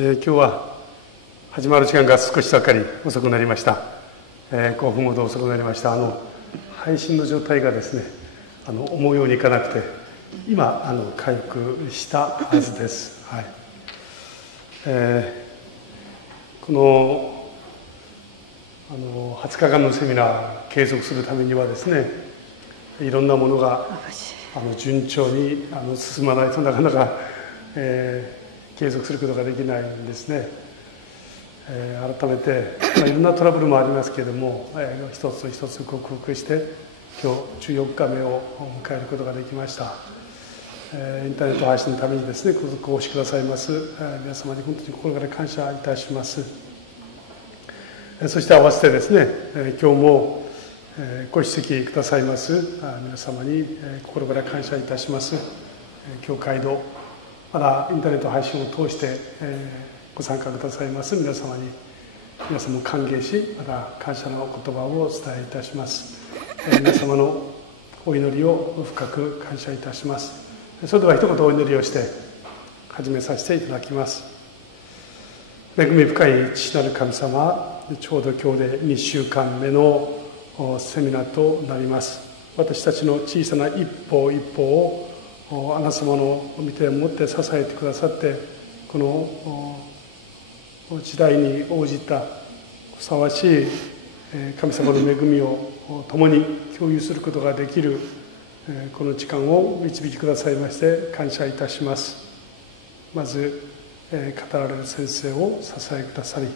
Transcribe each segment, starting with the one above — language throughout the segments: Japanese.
今日は始まる時間が少しばかり遅くなりました。5分ほど遅くなりました。配信の状態がですね、思うようにいかなくて、今回復したはずです。はい。この20日間のセミナー継続するためにはですね、いろんなものが順調に進まないとなかなか、継続することができないんですね。改めて、いろんなトラブルもありますけれども、一つ一つ克服して今日14日目を迎えることができました。インターネット配信のためにですね、ご応しくださいます、皆様に本当に心から感謝いたします。そして合わせてですね、今日もご出席くださいます皆様に心から感謝いたします。教会のまだインターネット配信を通してご参加くださいます皆様に皆様を歓迎し、また感謝の言葉をお伝えいたします。皆様のお祈りを深く感謝いたします。それでは一言お祈りをして始めさせていただきます。恵み深い父なる神様、ちょうど今日で2週間目のセミナーとなります。私たちの小さな一歩一歩をあなた様の御手を持って支えてくださって、この時代に応じたふさわしい神様の恵みを共に共有することができるこの時間を導きくださいまして感謝いたします。まず語られる先生を支えくださり、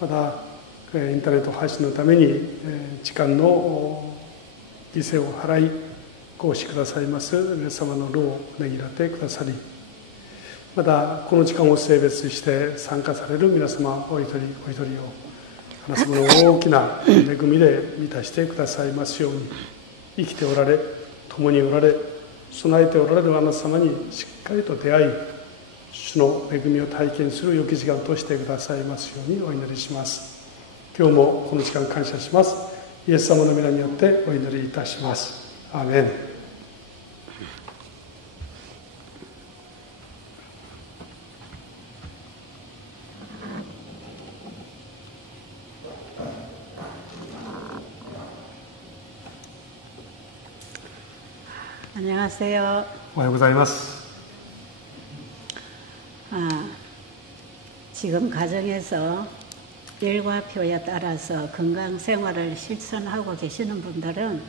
またインターネット配信のために時間の犠牲を払いご応しくださいます皆様の労をねぎらってくださり、またこの時間を性別して参加される皆様お一人お一人をあなた様の大きな恵みで満たしてくださいますように、生きておられ共におられ備えておられるあなた様にしっかりと出会い、主の恵みを体験する良き時間としてくださいますようにお祈りします。今日もこの時間感謝します。イエス様の皆によってお祈りいたします。アーメン。안녕하세요. おはようございます。지금 가정에서 일과표에 따라서 건강 생활을 실천하고 계시는 분들은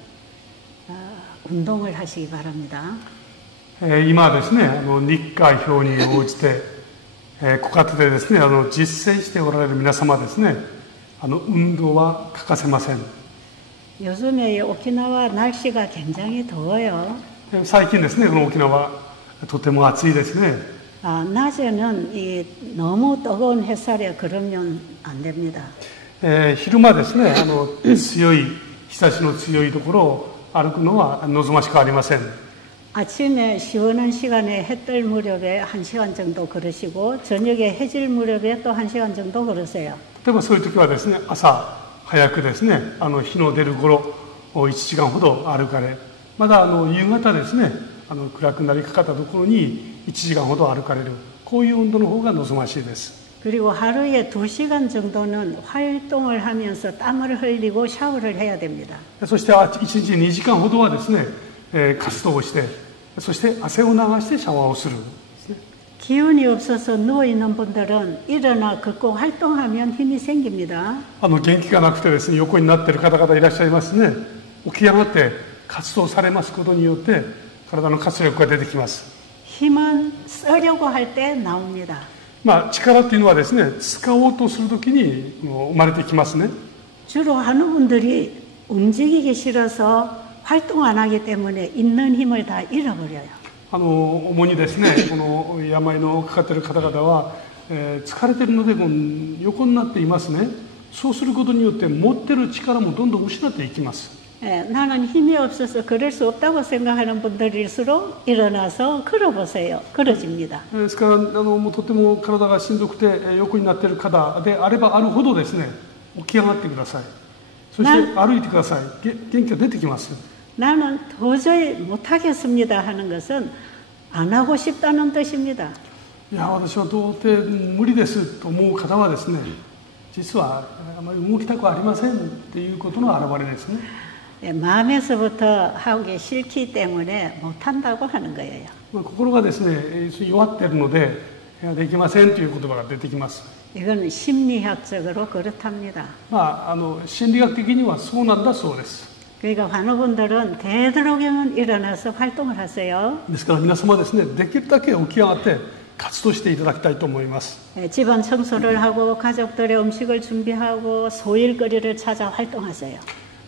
운동을 하시기 바랍니다. 今ですね、日課表に応じて、ご家庭でですね、実践しておられる皆様ですね、運動は欠かせません。 요즘에 오키나와 날씨가 굉장히 더워요. 最近ですね、この沖縄とても暑いですね。 낮에는 너무 뜨거운 햇살에 걸으면 안 됩니다. 昼間ですね、強い日差しの強いところを歩くのは望ましくありません。 아침에 시원한 시간에 해 뜰 무렵에 1시간 정도 걸으시고 저녁에 해질 무렵에 또 1시간 정도 걸으세요. 例えばそういう時はですね、朝早くですね、日の出る頃1時間ほど歩かれ、また夕方ですね、暗くなりかかったところに1時間ほど歩かれる、こういう運動の方が望ましいです。 그리고 하루에 2시간 정도는 활동을 하면서 땀을 흘리고 샤워를 해야 됩니다. そして1日2時間ほどはですね、活動をして、そして汗を流してシャワーをする。 기운이 없어서 누워있는 분들은 일어나 걷고 활동하면 힘이 생깁니다. 元気がなくてですね、横になっている方々いらっしゃいますね。起き上がって活動されますことによって体の活力が出てきます。 힘은 쓰려고 할 때 나옵니다. 力っていうのはですね、使おうとするときに生まれてきますね。 주로 하는 분들이 움직이기 싫어서 활동 안 하기 때문에 있는 힘을 다 잃어버려요. 主にですね、この病のかかっている方々は、疲れているのでもう横になっていますね。そうすることによって持っている力もどんどん失っていきます。 나는 힘이 없어서 걸을 수 없다고 생각하는 분들일수록 일어나서 걸어보세요. 걸어집니다. ですからもうとても体がしんどくて横になっている方であればあるほどですね、起き上がってください。そして歩いてください。元気が出てきます。 나는 도저히 못하겠습니다 하는 것은 안 하고 싶다는 뜻입니다. いや、私は到底無理ですと思う方はですね、実はあまり動きたくありませんっていうことの表れですね。마음에서부터 하기 싫기 때문에 못한다고 하는 거예요. 心がですね、弱っているので、できませんという言葉が出てきます。 이건 심리학적으로 그렇답니다. 心理学的にはそうなんだそうです。 그러니까 환우분들은 되도록이면 일어나서 활동을 하세요. ですから皆様ですね、できるだけ起き上がって活動していただきたいと思います。 집안 청소를 하고 가족들의 음식을 준비하고 소일거리를 찾아 활동하세요.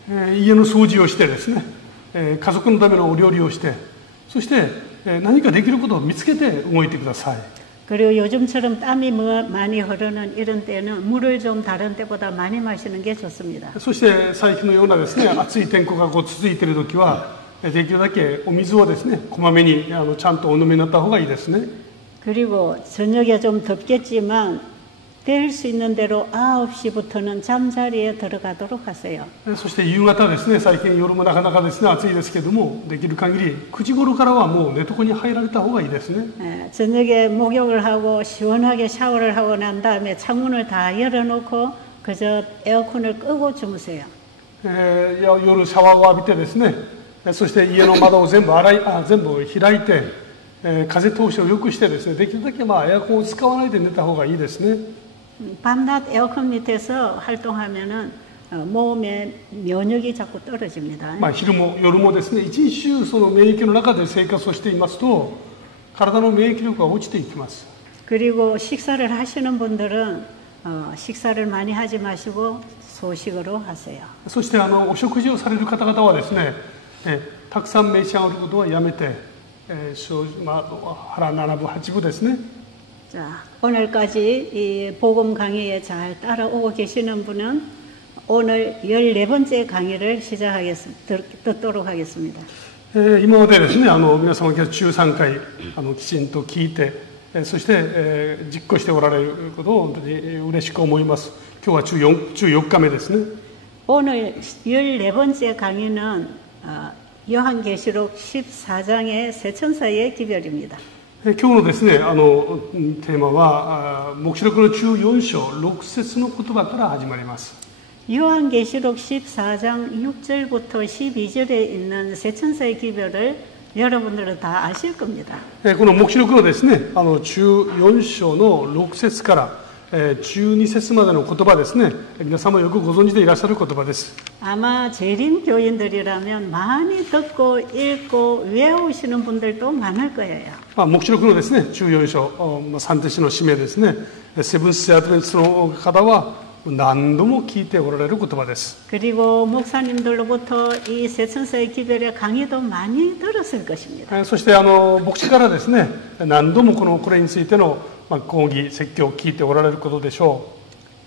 家の掃除をしてですね、家族のためのお料理をして、そして何かできることを見つけて動いてください。 그리고 요즘처럼 땀이 많이 흐르는 이런 때는 물을 좀 다른 때보다 많이 마시는 게 좋습니다. そして最近のようなですね、暑い天候が続いているときは、できるだけお水をですね、こまめにちゃんとお飲みになった方がいいですね。 그리고 저녁에 좀 덥겠지만 될 수 있는 대로 9시부터는 잠자리에 들어가도록 하세요. そして夕方ですね、最近夜もなかなかですね、暑いですけども、できる限り9時頃からはもう寝床に入られた方がいいですね。 저녁에 목욕을 하고 시원하게 샤워를 하고 난 다음에 창문을 다 열어놓고 그저 에어컨을 끄고 주무세요. 夜シャワーを浴びてですね、そして家の窓を全部開いて、風通しを良くしてですね、できるだけエアコンを使わないで寝た方がいいですね。 밤낮 에어컨 밑에서 활동하면은 몸의 면역이 자꾸 떨어집니다. 昼も夜もですね、一日中その免疫の中で生活をしていますと、体の免疫力が落ちていきます。 그리고 식사를 하시는 분들은 식사를 많이 하지 마시고 소식으로 하세요. そしてお食事をされる方々はですね、たくさん召し上がることはやめて、腹7分8分ですね。 자, 오늘까지 이 복음 강의에 잘 따라오고 계시는 분은 오늘 14번째 강의를 듣도록 하겠습니다. 今までですね、皆様が13回きちんと聞いて、そして、実行しておられることを本当に嬉しく思います。今日は14日目ですね。 오늘 14번째 강의는 요한계시록 14장의 세 천사의 기별입니다. 今日のですね、テーマは黙示録の14章6節の言葉から始まります。 요한계시록 14장 6절부터 12절에 있는 세 천사의 기별을 여러분들은 다 아실 겁니다. この黙示録のですね、14章の6節から12節までの言葉ですね、皆様よくご存知でいらっしゃる言葉です。 아마 재림 교인들이라면 많이 듣고 읽고 외우시는 분들도 많을 거예요. 黙示録のですね、14章、三弟子の使命ですね、セブンス・アドベンチストの方は何度も聞いておられる言葉です。 그리고 목사님들로부터 이 세 천사의 기별의 강의도 많이 들었을 것입니다. そして牧師からですね、何度もこれについての講義説教を聞いておられることでしょう。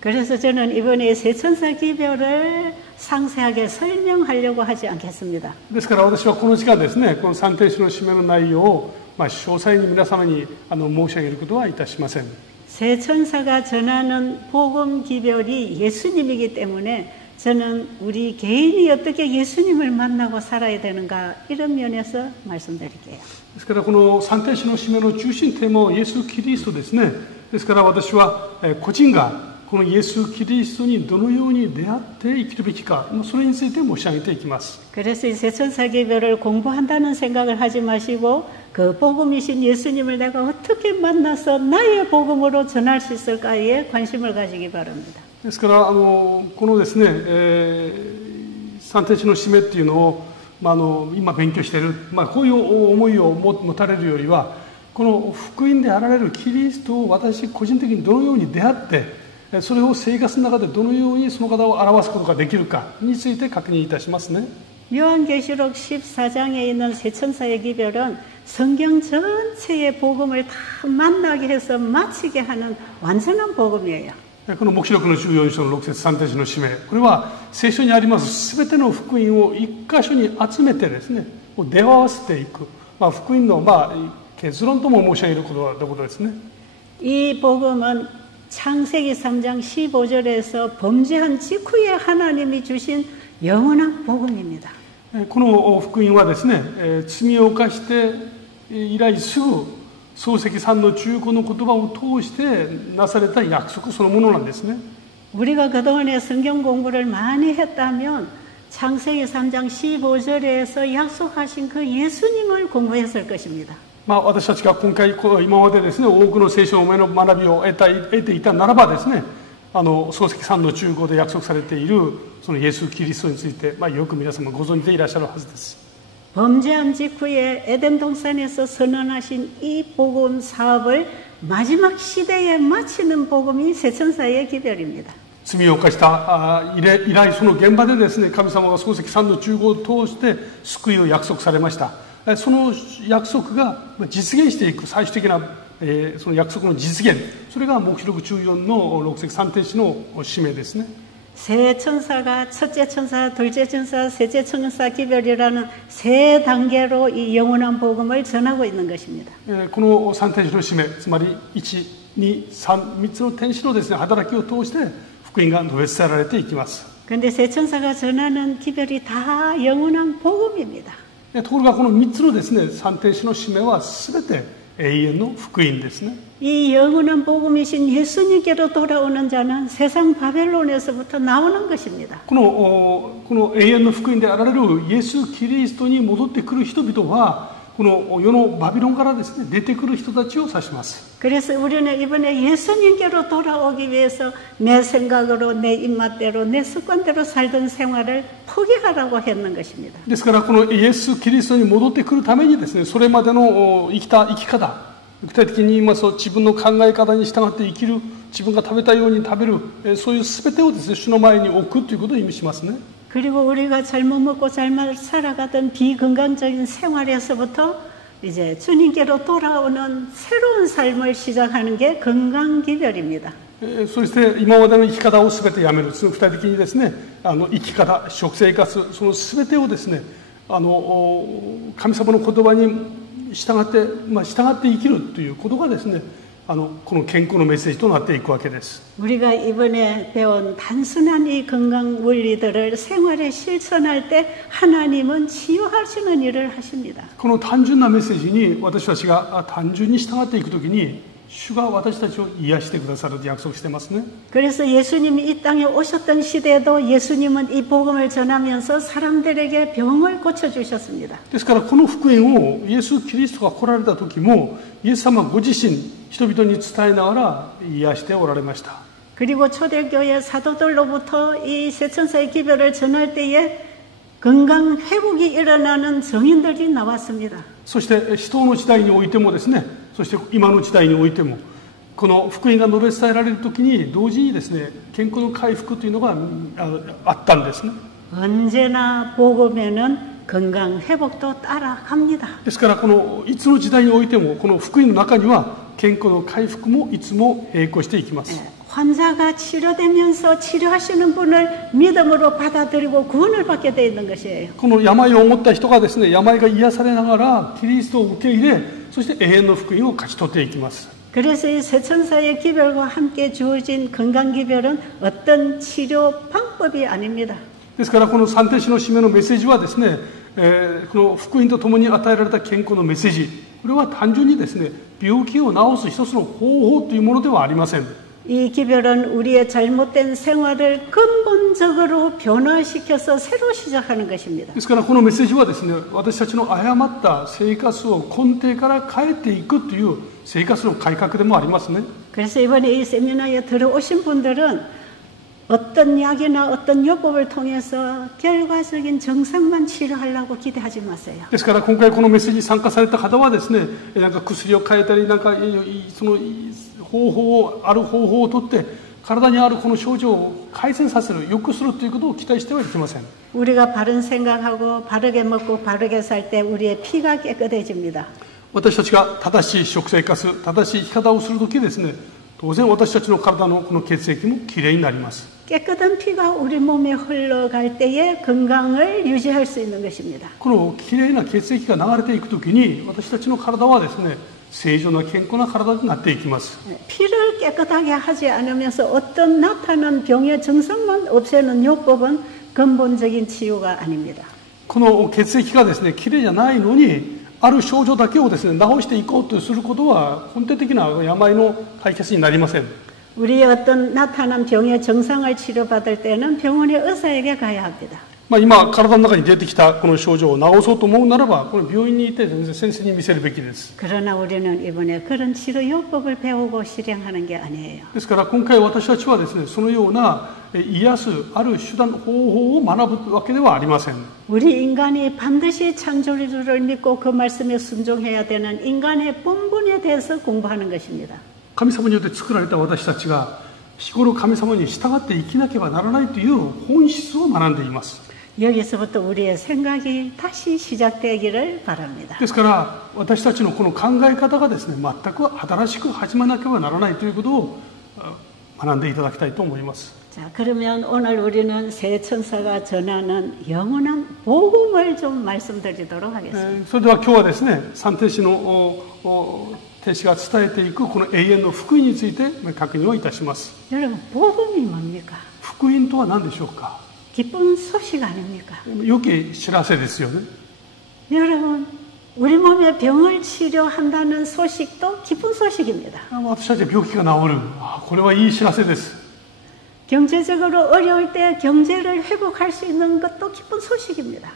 그래서 저는 이번에 세 천사 기별을 상세하게 설명하려고 하지 않겠습니다. ですから私はこの時間ですね、この三弟子の使命の内容を詳細に皆様に申し上げることはいたしません。 세 천사가 전하는 복음 기별이 예수님이기 때문에 저는 우리 개인이 어떻게 예수님을 만나고 살아야 되는가 이런 면에서 말씀드릴게요. ですからこの三弟子の使命の中心テーマはイエス・キリストですね。ですから私は個人がこのイエス・キリストにどのように出会って生きるべきか、それについて申し上げていきます。 그래서 이 세 천사 기별을 공부한다는 생각을 하지 마시고 그 복음이신 예수님을 내가 어떻게 만나서 나의 복음으로 전할 수 있을까에 관심을 가지기 바랍니다. ですからこのですね、三弟子の使命っていうのを、今勉強している、こういう思いを持たれるよりは、この福音であられるキリストを私個人的にどのように出会って、それを生活の中でどのようにその方を表すことができるかについて確認いたしますね。 요한계시록 14장에 있는 세 천사의 기별은 성경 전체의 복음을 다 만나게 해서 마치게 하는 완전한 복음이에요. この黙示録の14章の6節三弟子の使命、これは聖書にあります全ての福音を一箇所に集めてですね、出会わせていく、福音の結論とも申し上げることですね。 이 복음은 창세기 3장 15절에서 범죄한 직후에 하나님이 주신 영원한 복음입니다. この福音はですね、罪を犯して以来すぐ漱石3の15の言葉を通してなされた約束そのものなんですね。 우리가 그동안에 성경 공부를 많이 했다면 창세기 3장 15절에서 약속하신 그 예수님을 공부했을 것입니다. 私たちが今回今までですね、多くの聖書の学びを得ていたならばですね、漱石3の15で約束されているそのイエス・キリストについて、よく皆様ご存知でいらっしゃるはずです。 범죄한 직후에 에덴 동산에서 선언하신 이 복음 사업을 마지막 시대에 마치는 복음이 세천사의 기별입니다. 罪を犯した以来その現場でですね、神様が漱石3の15を通して救いを約束されました。その約束が実現していく最終的なその約束の実現、それが黙示録14の6節3節の使命ですね。 세 천사가 첫째 천사, 둘째 천사, 셋째 천사 기별이라는 세 단계로 이 영원한 복음을 전하고 있는 것입니다. この3天使の使命、つまり1、2、3、3つの天使のですね、働きを通して福音が述べ伝えられていきます。 그런데 세 천사가 전하는 기별이 다 영원한 복음입니다. ところがこの3つのですね、3天使の使命は全て永遠の福音ですね。 이 영원한 복음이신 예수님께로 돌아오는 자는 세상 바벨론에서부터 나오는 것입니다. この永遠の福音であられるイエス・キリストに戻ってくる人々はこの世のバビロンからですね、出てくる人たちを指します。 그래서 우리는 이번에 예수님께로 돌아오기 위해서 내 생각으로, 내 입맛대로, 내 습관대로 살던 생활을 포기하라고 했는 것입니다. ですからこのイエス・キリストに戻ってくるためにですね、それまでの生き方、具体的に言いますと自分の考え方に従って生きる、自分が食べたように食べる、そういう全てをですね、主の前に置くということを意味しますね。 그리고 우리가 잘못 먹고 잘못 살아가던 비건강적인 생활에서부터 이제 주님께로 돌아오는 새로운 삶을 시작하는 게 건강기별입니다. そして今までの生き方を全てやめる、具体的にですね、生き方、食生活、その全てをですね、神様の言葉に従って生きるということがですね、この健康のメッセージとなっていくわけです。 우리가 이번에 배운 단순한 이 건강 원리들을 생활에 실천할 때 하나님은 치유하시는 일을 하십니다. この単純なメッセージに私たちが単純に従っていくときに主が私たちを癒してくださると約束してますね。 그래서 예수님이 이 땅에 오셨던 시대에도 예수님은 이 복음을 전하면서 사람들에게 병을 고쳐주셨습니다. ですからこの福音をイエス・キリストが来られた時もイエス様ご自身人々に伝えながら癒しておられました。 그리고 초대교회 사도들로부터 이 세천사의 기별을 전할 때에 건강 회복이 일어나는 증인들이 나왔습니다. そして使徒の時代においてもですね、そして今の時代においてもこの福音が述べ伝えられる時に同時にですね、健康の回復というのがあったんですね。 언제나 복음에는 건강 회복도 따라갑니다. ですからこのいつの時代においてもこの福音の中には健康の回復もいつも並行していきます。 환자가 치료되면서 치료하시는 분을 믿음으로 받아들이고 구원을 받게 되어 있는 것이에요. この病を負った人がですね、病が癒されながらキリストを受け入れ、そして永遠の福音を勝ち取っていきます。 그래서 이 세천사의 기별과 함께 주어진 건강 기별은 어떤 치료 방법이 아닙니다. ですからこの三天使の使命のメッセージはですね、この福音とともに与えられた健康のメッセージ、これは単純にですね、病気を治す一つの方法というものではありません。 이 기별은 우리의 잘못된 생활을 근본적으로 변화시켜서 새로 시작하는 것입니다. ですからこのメッセージはですね、私たちの誤った生活を根底から変えていくという生活の改革でもありますね。 그래서 이번에 이 세미나에 들어오신 분들은 어떤 약이나 어떤 요법을 통해서 결과적인 정상만 치료하려고 기대하지 마세요. ですから今回このメッセージに参加された方はですね、なんか薬を変えたりなんかそのある方法をとって体にあるこの症状を改善させる、良くするということを期待してはいけません。 우리가 바른 생각하고 바르게 먹고 바르게 살 때 우리의 피가 깨끗해집니다. 私たちが正しい食生活、正しい生き方をするときですね、当然私たちの体のこの血液もきれいになります。 깨끗한 피가 우리 몸에 흘러갈 때에 건강을 유지할 수 있는 것입니다. このきれいな血液が流れていくときに私たちの体はですね、正常な健康な体になっていきます。 피를 깨끗하게 하지 않으면서 어떤 나타난 병의 증상만 없애는 요법은 근본적인 치유가 아닙니다. この血液がですね、きれいじゃないのにある症状だけをですね、治していこうとすることは根底的な病の解決になりません。 우리의 어떤 나타난 병의 증상을 치료받을 때는 병원의 의사에게 가야 합니다. 今、体の中に出てきたこの症状を治そうと思うならば、この病院に行って先生に見せるべきです。 그러나 우리는 이번에 그런 치료 요법을 배우고 실행하는 게 아니에요. ですから今回私たちはですね、そのような癒すある手段、方法を学ぶわけではありません。 우리 인간이 반드시 창조주를 믿고 그 말씀에 순종해야 되는 인간의 본분에 대해서 공부하는 것입니다. 神様によって作られた私たちが日頃神様に従って生きなければならないという本質を学んでいます。 여기서부터 우리의 생각이 다시 시작되기를 바랍니다. ですから私たちのこの考え方がですね、全く新しく始まらなければならないということを学んでいただきたいと思います。 자, 그러면 오늘 우리는 새 천사가 전하는 영원한 복음을 좀 말씀드리도록 하겠습니다. それでは今日はですね、三天使の天使が伝えていくこの永遠の福音について確認をいたします。 여러분, 복음이 뭡니까? 福音とは何でしょうか。 기쁜 소식 아닙니까? 良き知らせですよね。 여러분, 우리 몸의 병을 치료한다는 소식도 기쁜 소식입니다. 私たちは病気が治る。これはいい知らせです。 경제적으로 어려울 때 경제를 회복할 수 있는 것도 기쁜 소식입니다.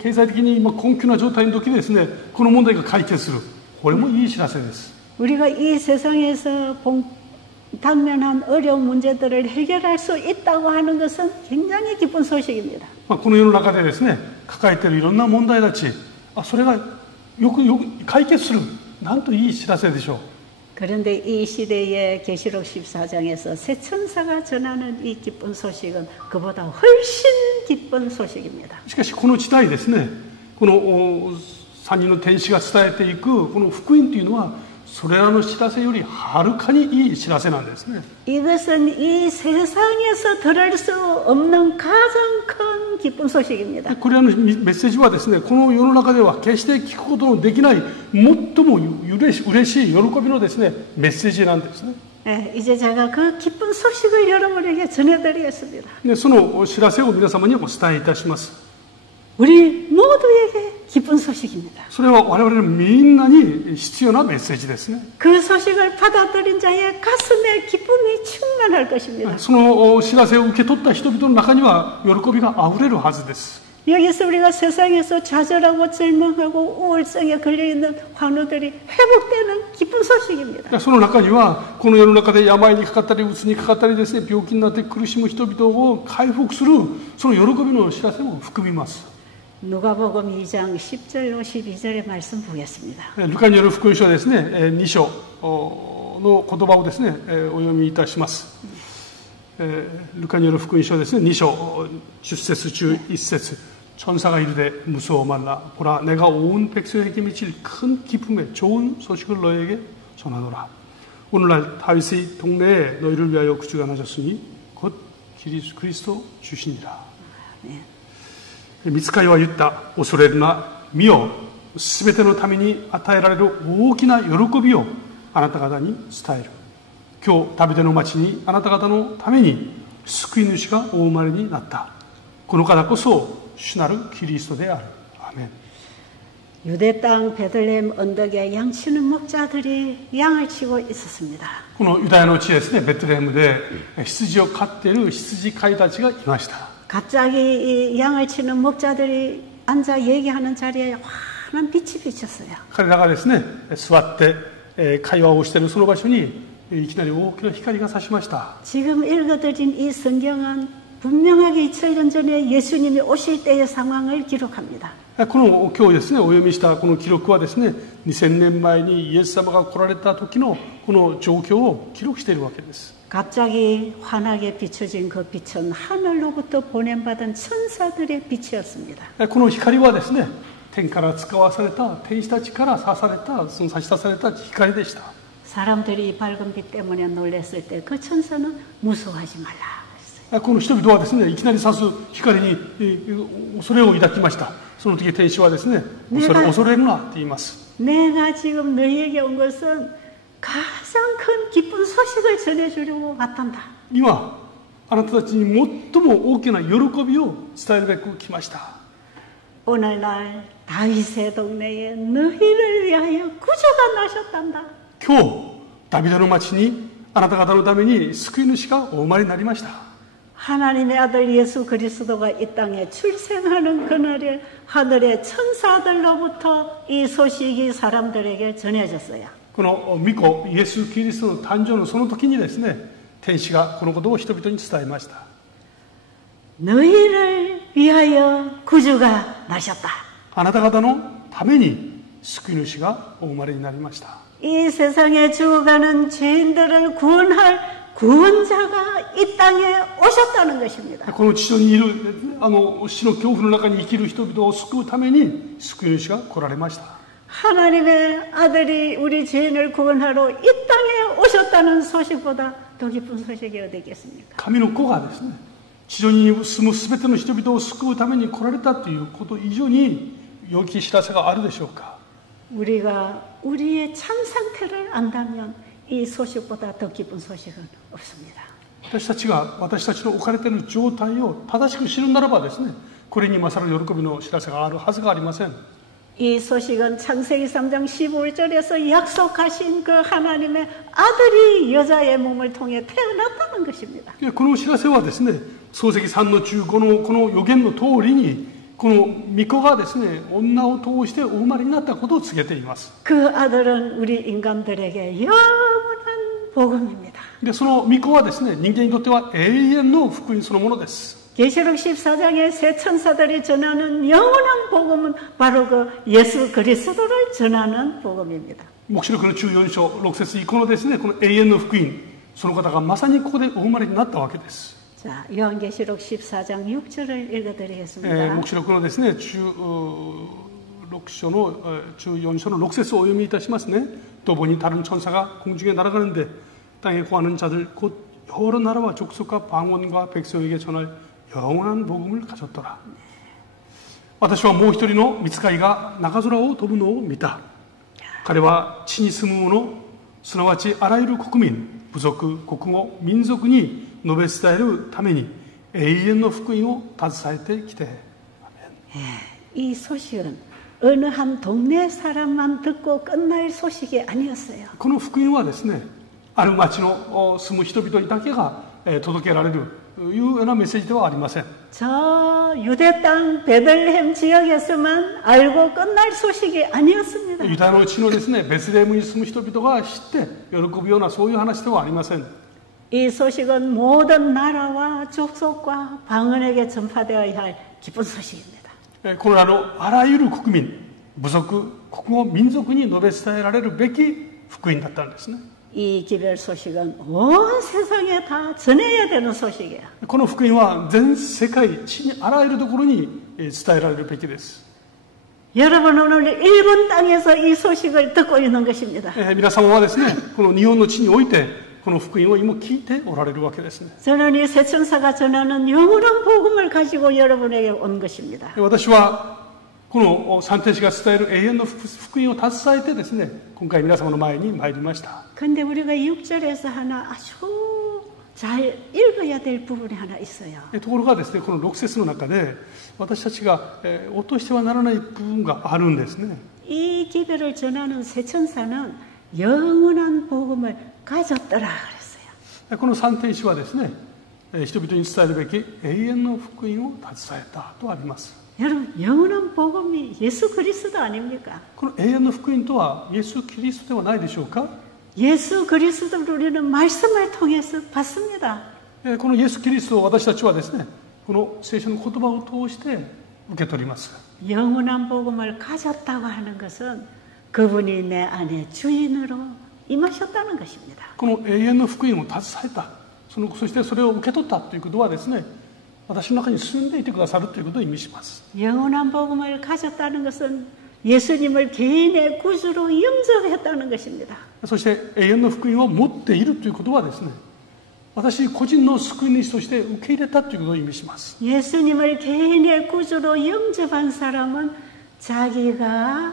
経済的に今困窮な状態の時ですね、この問題が解決する。これもいい知らせです。 우리가 이 세상에서 당면한 어려운 문제들을 해결할 수 있다고 하는 것은 굉장히 기쁜 소식입니다. この世の中でですね、抱えているいろんな問題たち、それがよく解決する。なんといい知らせでしょう。 그런데 이 시대의 계시록 14장에서 새 천사가 전하는 이 기쁜 소식은 그보다 훨씬 기쁜 소식입니다. しかしこの時代ですね、この三人の天使が伝えていくこの福音というのはそれらの知らせよりはるかにいい知らせなんですね。 이것은 이 세상에서 들을 수 없는 가장 큰 기쁜 소식입니다. これらのメッセージはですね、この世の中では決して聞くことのできない最も嬉しい喜びのですね、メッセージなんですね。 네, 이제 제가 그 기쁜 소식을 여러분에게 전해드리겠습니다. でその知らせを皆様にお伝えいたします。 우리 모두에게 기쁜 소식입니다. それは我々みんなに必要なメッセージですね。 그 소식을 받아들인 자의 가슴에 기쁨이 충만할 것입니다. その知らせを受け取った人々の中には喜びがあふれるはずです。 여기서 우리가 세상에서 좌절하고 절망하고 우울증에 걸려있는 환우들이 회복되는 기쁜 소식입니다. その中にはこの世の中で病にかかったりうつにかかったりですね、病気になって苦しむ人々を回復するその喜びの知らせも含みます。 누가복음 2장 10절로 12절의 말씀 보겠습니다. ルカによる福音書はですね、2章の言葉をですね、お読みいたします。ルカによる福音書はですね、2章10節中1節 천사가 이르되 무서워 말라. 보라 내가 온 백성에게 미칠 큰 기쁨의 좋은 소식을 너에게 전하노라. 오늘날 다윗의 동네에 너희를 위하여 구주가 나셨으니 곧 그리스도 주시니라. 미스카이와 유다 오소레르나 미여 すべてのために与えられる大きな喜びをあなた方に伝える。今日ダビデの町にあなた方のために救い主がお生まれになった。この方こそ主なるキリストである。アーメン。 유대 땅 베들레헴 언덕에 양치는 목자들이 양을 치고 있었습니다. このユダヤの地ですね、ベツレヘムで羊を飼っている羊飼いたちがいました。 갑자기 이 양을 치는 목자들이 앉아 얘기하는 자리에 환한 빛이 비쳤어요. 彼らがですね、座って会話をしているその場所にいきなり大きな光が差しました。 지금 읽어드린 이 성경은 분명하게 2000년 전에 예수님이 오실 때의 상황을 기록합니다. この今日ですね、お読みしたこの記録はですね、2000年前にイエス様が来られた時のこの状況を記録しているわけです。 갑자기 환하게 비춰진 그 빛은 하늘로부터 보냄받은 천사들의 빛이었습니다. この光はですね、天から使わされた天使たちから差し出された光でした。 사람들이 이 밝은 빛 때문에 놀랐을 때 그 천사는 무서워하지 말라. この人々はですね、いきなり差す光に恐れを抱きました。その時天使はですね、恐れるなって言います。 내가 지금 너희에게 온 것은 가장 큰 기쁜 소식을 전해주려고 왔단다. 今あなたたちに最も大きな喜びを伝えるべく来ました。 오늘날 다윗의 동네에 너희를 위하여 구주가 나셨단다. 今日ダビデの町にあなた方のために救い主がお生まれになりました。 하나님의 아들 예수 그리스도가 이 땅에 출생하는 그날에 하늘의 천사들로부터 이 소식이 사람들에게 전해졌어요. この御子イエス・キリストの誕生のその時にですね、天使がこのことを人々に伝えました。 너희를 위하여 구주가 나셨다. あなた方のために救い主がお生まれになりました。 이 세상에 죽어가는 죄인들을 구원할 구원자가 이 땅에 오셨다는 것입니다. この地上にいる死の恐怖の中に生きる人々を救うために救い主が来られました。 하나님의 아들이 우리 죄인을 구원하러 이 땅에 오셨다는 소식보다 더 기쁜 소식이 어디 있겠습니까? 神の子がですね、地上に住むすべての人々を救うために来られたということ以上に良き知らせがあるでしょうか。 우리가 우리의 참 상태를 안다면 이 소식보다 더 기쁜 소식은 없습니다. 私たちが私たちの置かれている状態を正しく知るならばですね、これに勝る喜びの知らせがあるはずがありません。 이 소식은 창세기 3장 15절에서 약속하신 그 하나님의 아들이 여자의 몸을 통해 태어났다는 것입니다. この知らせはですね、創世記3の15のこの予言の通りに、この御子がですね、女を通してお生まれになったことを告げています。 그 아들은 우리 인간들에게 영원한 복음입니다. で、その御子はですね、人間にとっては永遠の福音そのものです。 계시록 14장의 세 천사들이 전하는 영원한 복음은 바로 그 예수 그리스도를 전하는 복음입니다. 黙示録の14章6節以降のですね、この永遠の福音、その方がまさにここでお生まれになったわけです。 자, 요한계시록 14장 6절을 읽어드리겠습니다. 黙示録のですね、14章の6節をお読みいたしますね。또 보니 다른 천사가 공중에 날아가는데 땅에 거하는 자들 곧 여러 나라와 족속과 방언과 백성에게 전할 영원한 복음을 가졌더라. 私はもう一人の御使いが中空を飛ぶのを見た。彼は地に住む者、すなわちあらゆる国民、部族、国語、民族に述べ伝えるために永遠の福音を携えてきて。 이 소식은 어느 한 동네 사람만 듣고 끝날 소식이 아니었어요. この福音はですね、ある町の住む人々にだけが届けられるというようなメッセージではありません。 저 유대 땅 베들레헴 지역에서만 알고 끝날 소식이 아니었습니다. ユダの地のですね、ベツレヘムに住む人々が知って喜ぶようなそういう話ではありません。 이 소식은 모든 나라와 족속과 방언에게 전파되어야 할 기쁜 소식입니다. これらのあらゆる国民、部族、国語、民族に述べ伝えられるべき福音だったんですね。 이 기별 소식은 온 세상에 다 전해야 되는 소식이에요. この福音は全世界、地にあらゆるところに伝えられるべきです。 여러분 오늘 일본 땅에서 이 소식을 듣고 있는 것입니다. 皆様はですね、この日本の地においてこの福音を今聞いておられるわけですね。 저는 이 세천사가 전하는 영원한 복음을 가지고 여러분에게 온 것입니다. 私はこの三天使が伝える永遠の福音を携えてですね、今回皆様の前に参りました。 근데 우리가 6절에서 하나 아주 잘 읽어야 될 부분이 하나 있어요. ところがですね、この6節の中で私たちが落としてはならない部分があるんですね。 이 기별을 전하는 세천사는 영원한 복음을 가졌더라 그랬어요. この三天使はですね、人々に伝えるべき永遠の福音を携えたとあります。 여러분 영원한 복음이 예수 그리스도 아닙니까? この永遠の福音とはイエス・キリストではないでしょうか。 예수 그리스도를 우리는 말씀을 통해서 받습니다. このイエス・キリストを私たちはですね、この聖書の言葉を通して受け取ります。 영원한 복음을 가졌다고 하는 것은 그분이 내 안에 주인으로 임하셨다는 것입니다. この永遠の福音を携えた、そしてそれを受け取ったということはですね、私の中に住んでいてくださるということを意味します。 영원한 복음을 가졌다는 것은 예수님을 개인의 구주로 영접했다는 것입니다. そして永遠の福音を持っているということはですね、私個人の救い主として受け入れたということを意味します。 예수님을 개인의 구주로 영접한 사람은 자기가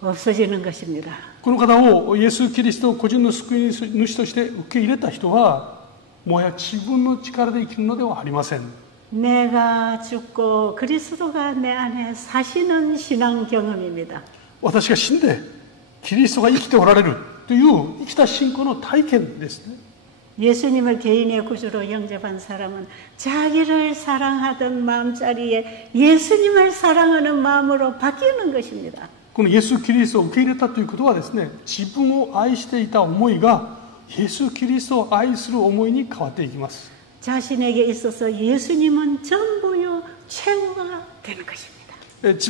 없어지는 것입니다. この方をイエス・キリストを個人の救い主として受け入れた人はもはや自分の力で生きるのではありません。 내가 죽고 그리스도가 내 안에 사시는 신앙 경험입니다. 私が死んでキリストが生きておられるという生きた信仰の体験ですね。 예수님을 개인의 구주로 영접한 사람은 자기를 사랑하던 마음자리에 예수님을 사랑하는 마음으로 바뀌는 것입니다. このイエス・キリストを受け入れたということはですね、自分を愛していた思いがイエス・キリストを愛する思いに変わっていきます。 자신에게 있어서 예수님은 전부요 최고가 되는 것입니다.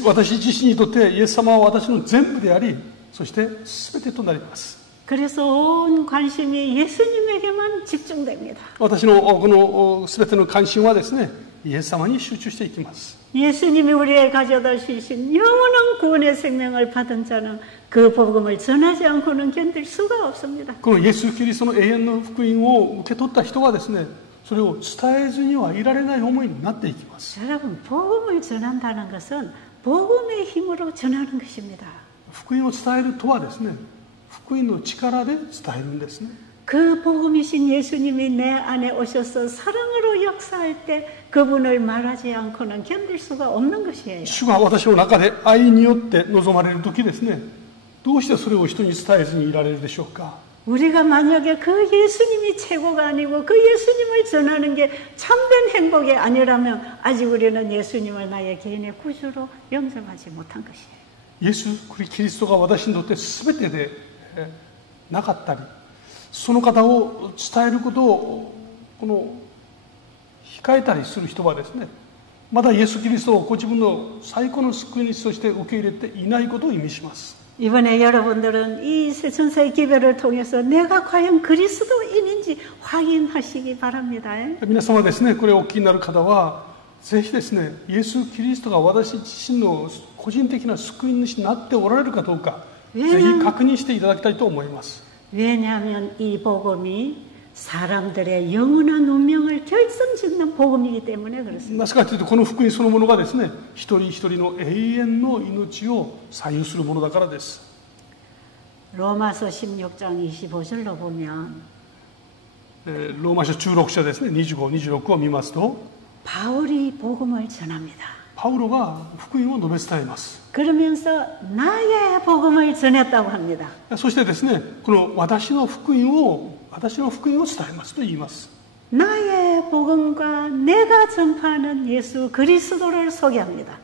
私自身にとってイエス様は私の全部であり、そして全てとなります。 그래서 온 관심이 예수님에게만 집중됩니다. 私のこの全ての関心はですね、イエス様に集中していきます。 예수님이 우리에게 가져다 주신 영원한 구원의 생명을 받은 자는 그 복음을 전하지 않고는 견딜 수가 없습니다. このイエス・キリストの永遠の福音を受け取った人はですね、それを伝えずにはいられない思いになっていきます。 여러분, 복음을 전한다는 것은 복음의 힘으로 전하는 것입니다. 福音を伝えるとはですね、福音の力で伝えるんですね。 그 복음이신 예수님이 내 안에 오셔서 사랑으로 역사할 때 그분을 말하지 않고는 견딜 수가 없는 것이에요. 主が私の中で愛によって望まれるときですね、どうしてそれを人に伝えずにいられるでしょうか。 우리가 만약에 그 예수님이 최고가 아니고 그 예수님을 전하는 게 참된 행복이 아니라면 아직 우리는 예수님을 나의 개인의 구주로 영접하지 못한 것이에요. イエス・キリストが私にとって全てでなかったり、その方を伝えることを控えたりする人はですね、まだイエス・キリストをご自分の最高の救い主として受け入れていないことを意味します。 이번에 여러분들은 이 세천사의 기별을 통해서 내가 과연 그리스도인인지 확인하시기 바랍니다. 皆様ですね、これをお聞きになる方はぜひですね、イエス・キリストが私自身の個人的な救い主になっておられるかどうか、ぜひ確認していただきたいと思います。 왜냐하면 이 복음이 사람들의 영원한 운명을 결정짓는 복음이기 때문에 그렇습니다. なぜかというと、この福音そのものがですね、一人一人の永遠の命を左右するものだからです。 로마서 16장 25절로 보면 ローマ書16章ですね、25、26を見ますと、 바울이 복음을 전합니다. パウロが福音を述べ伝えます。 그러면서 나의 복음을 전했다고 합니다. そしてですね、この私の福音を伝えますと言います。 나의 복음과 내가 전파하는 예수 그리스도를 소개합니다.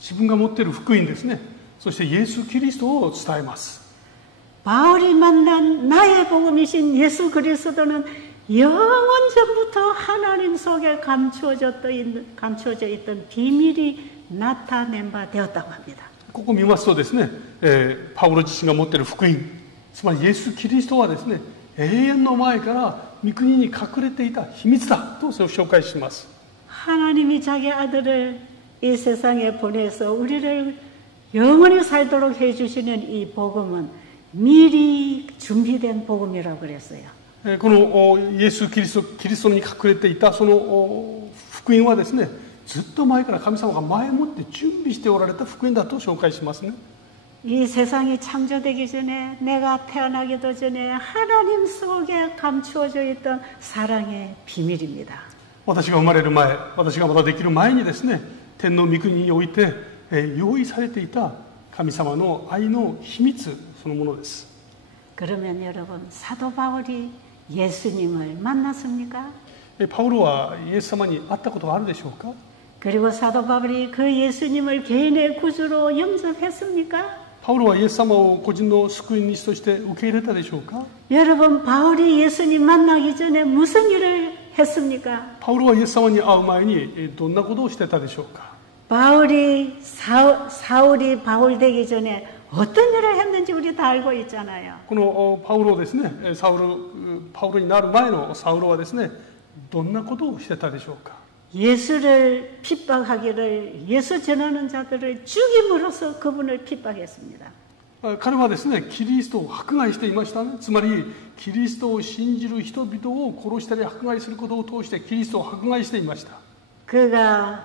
自分が持っている福音ですね、そしてイエス・キリストを伝えます。 바울이 만난 나의 복음이신 예수 그리스도는 영원 전부터 하나님 속에 감추어져 있던 비밀이 나타낸 바 되었다고 합니다. ここを見ますとですね、パウロ自身が持っている福音、つまりイエス・キリストはですね、永遠の前から御国に隠れていた秘密だとそれを紹介します。 하나님이 자기 아들을 이 세상에 보내서 우리를 영원히 살도록 해주시는 이 복음은 미리 준비된 복음이라고 그랬어요. このイエス・キリストに隠れていたその福音はですね、ずっと前から神様が前もって準備しておられた福音だと紹介しますね。 이 세상이 창조되기 전에 내가 태어나기도 전에 하나님 속에 감추어져 있던 사랑의 비밀입니다. 私が生まれる前、私がまだできる前にですね、天の御国において用意されていた神様の愛の秘密そのものです。 그러면 여러분, 사도 바울이 예수님을 만났습니까? パウロはイエス様に会ったことがあるでしょうか？ 그리고 사도 바울이 그 예수님을 개인의 구주로 영접했습니까? パウロはイエス様を個人の救い主として受け入れたでしょうか？ 여러분, 바울이 예수님 만나기 전에 무슨 일을 했습니까? パウロはイエス様に会う前にどんなことをしてたでしょうか？ 사울이 바울 되기 전에 어떤 일을 했는지 우리 다 알고 있잖아요. このパウロですね、パウロになる前のサウロはですね、どんなことをしてたでしょうか？ 예수를 핍박하기를 예수 전하는 자들을 죽임으로써 그분을 핍박했습니다. 彼はですね、キリストを迫害していましたね。つまりキリストを信じる人々を殺したり迫害することを通してキリストを迫害していました。 그가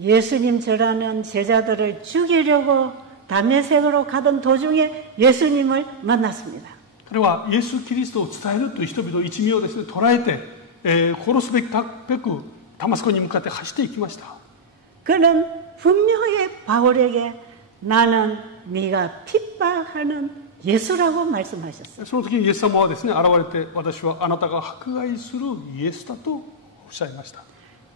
예수님 전하는 제자들을 죽이려고 다메섹으로 가던 도중에 예수님을 만났습니다. 彼はイエス・キリストを伝えるという人々一味をですね、捉えて、殺すべくダマスコに向かって走っていきました。 그는 분명히 바울에게 나는 네가 핍박하는 예수라고 말씀하셨어요. その時にイエス様はですね、現れて、私はあなたが迫害するイエスだとおっしゃいました。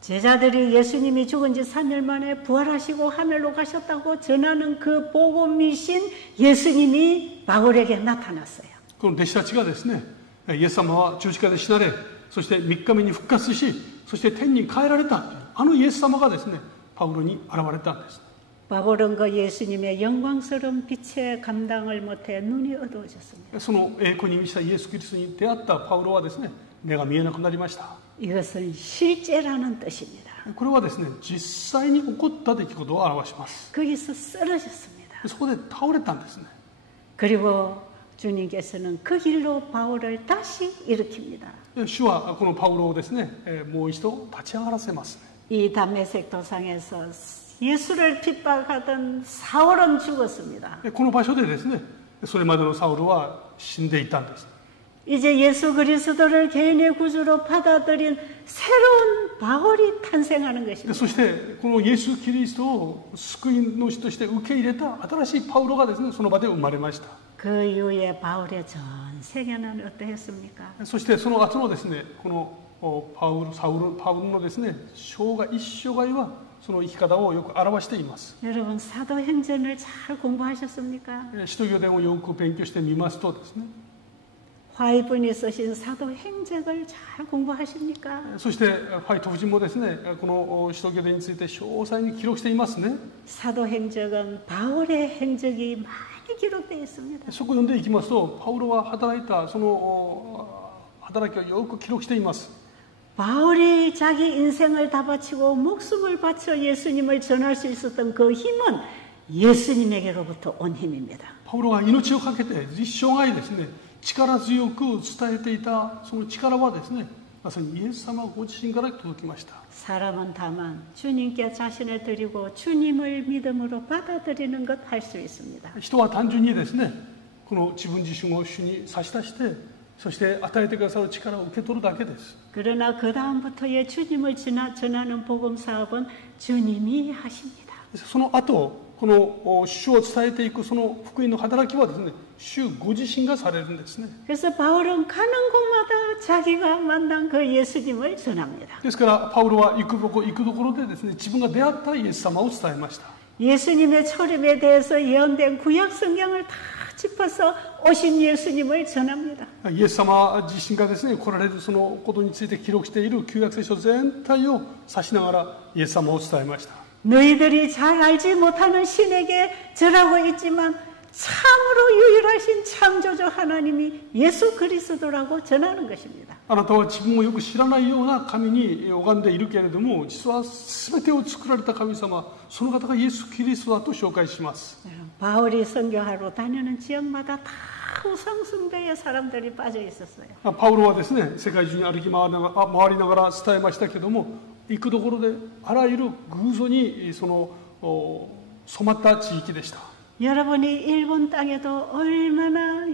제자들이 예수님이 죽은 지 3일 만에 부활하시고 하늘로 가셨다고 전하는 그 복음이신 예수님이 바울에게 나타났어요. この弟子たちがですね、イエス様は十字架で死なれ、そして3日目に復活し、そして天に帰られた、あのイエス様がですね、パウロに現れたんです。 바울은 그 예수님의 영광스러운 빛에 감당을 못해 눈이 어두워졌습니다. その栄光に満ちたイエス・キリストに出会ったパウロはですね、目が見えなくなりました。 이것은 실제라는 뜻입니다. これはですね、実際に起こった出来事を表します。 거기서 쓰러졌습니다. そこで倒れたんですね。 그리고 주님께서는 그 길로 바울을 다시 일으킵니다. 主はこのパウロをですね、もう一度立ち上がらせますね。 이 담메색 도상에서 예수를 핍박하던 사울은 죽었습니다. この場所でですね、それまでのサウルは死んでいたんです。 이제 예수 그리스도를 개인의 구주로 받아들인 새로운 바울이 탄생하는 것입니다. そしてこのイエス・キリストを救い主として受け入れた新しいパウロがですね、その場で生まれました。 그 이후에 바울의 전 세계는 어떠했습니까? そしてその後のですね、このパウロのですね、生涯はその生き方をよく表しています。 여러분 사도행전을 잘 공부하셨습니까? 使徒行伝をよく勉強してみますとですね、 화이분이 쓰신 사도행적을 잘 공부하십니까? そしてファイト夫人もですね、この使徒行伝について詳細に記録していますね。 사도행적은 바울의 행적이 많이 기록되어 있습니다. そこを読んでいきますと、パウロが働いたその働きをよく記録しています。 바울이 자기 인생을 다 바치고 목숨을 바쳐 예수님을 전할 수 있었던 그 힘은 예수님에게로부터 온 힘입니다. パウロが命をかけて実生涯ですね、力強く伝えていたその力はですね、まさにイエス様ご自身から届きました。 사람은 다만 주님께 자신을 드리고 주님을 믿음으로 받아들이는 것 할 수 있습니다. 人は単純にですね、この自分自身を主に差し出して、そして与えてくださる力を受け取るだけです。 그러나 그 다음부터의 주님을 전하는 복음 사업은 주님이 하십니다. その後、この主を伝えていくその福音の働きはですね、主ご自身がされるんですね。 그래서 바울은 가는 곳마다 자기가 만난 그 예수님을 전합니다. ですからパウロは行くところでですね、自分が出会ったイエス様を伝えました。 예수님의 초림에 대해서 예언된 구약 성경을 다 짚어서 오신 예수님을 전합니다. イエス様自身がですね、来られるそのことについて記録している旧約聖書全体を指しながらイエス様を伝えました。 너희들이 잘 알지 못하는 신에게 절하고 있지만 참으로 유일하신 창조주 하나님이 예수 그리스도라고 전하는 것입니다. あなたは自分をよく知らないような神に拝んでいるけれども、実は全てを作られた神様、その方がイエス・キリストだと紹介します。 바울이 선교하러 다니는 지역마다 다 우상 숭배의 사람들이 빠져 있었어요. パウロはですね、世界中に歩き回りながら伝えましたけども、行くところであらゆる偶像にその染まった地域でした。 여러분이 일본 땅에도 얼마나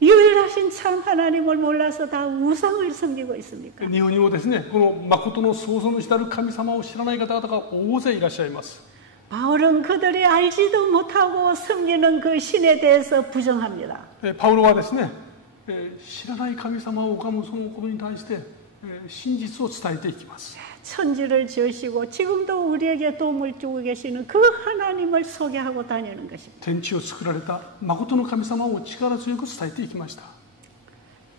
유일하신 참 하나님을 몰라서 다 우상을 섬기고 있습니까? 日本にもですね、この誠の創造主たる神様を知らない方々が大勢いらっしゃいます。 바울은 그들이 알지도 못하고 섬기는 그 신에 대해서 부정합니다. パウロはですね、知らない神様を拝むそのことに対して真実を伝えていきます。 천지를 지으시고 지금도 우리에게 도움을 주고 계시는 그 하나님을 소개하고 다니는 것입니다. 天地を作られた誠の神様を力強く伝えていきました。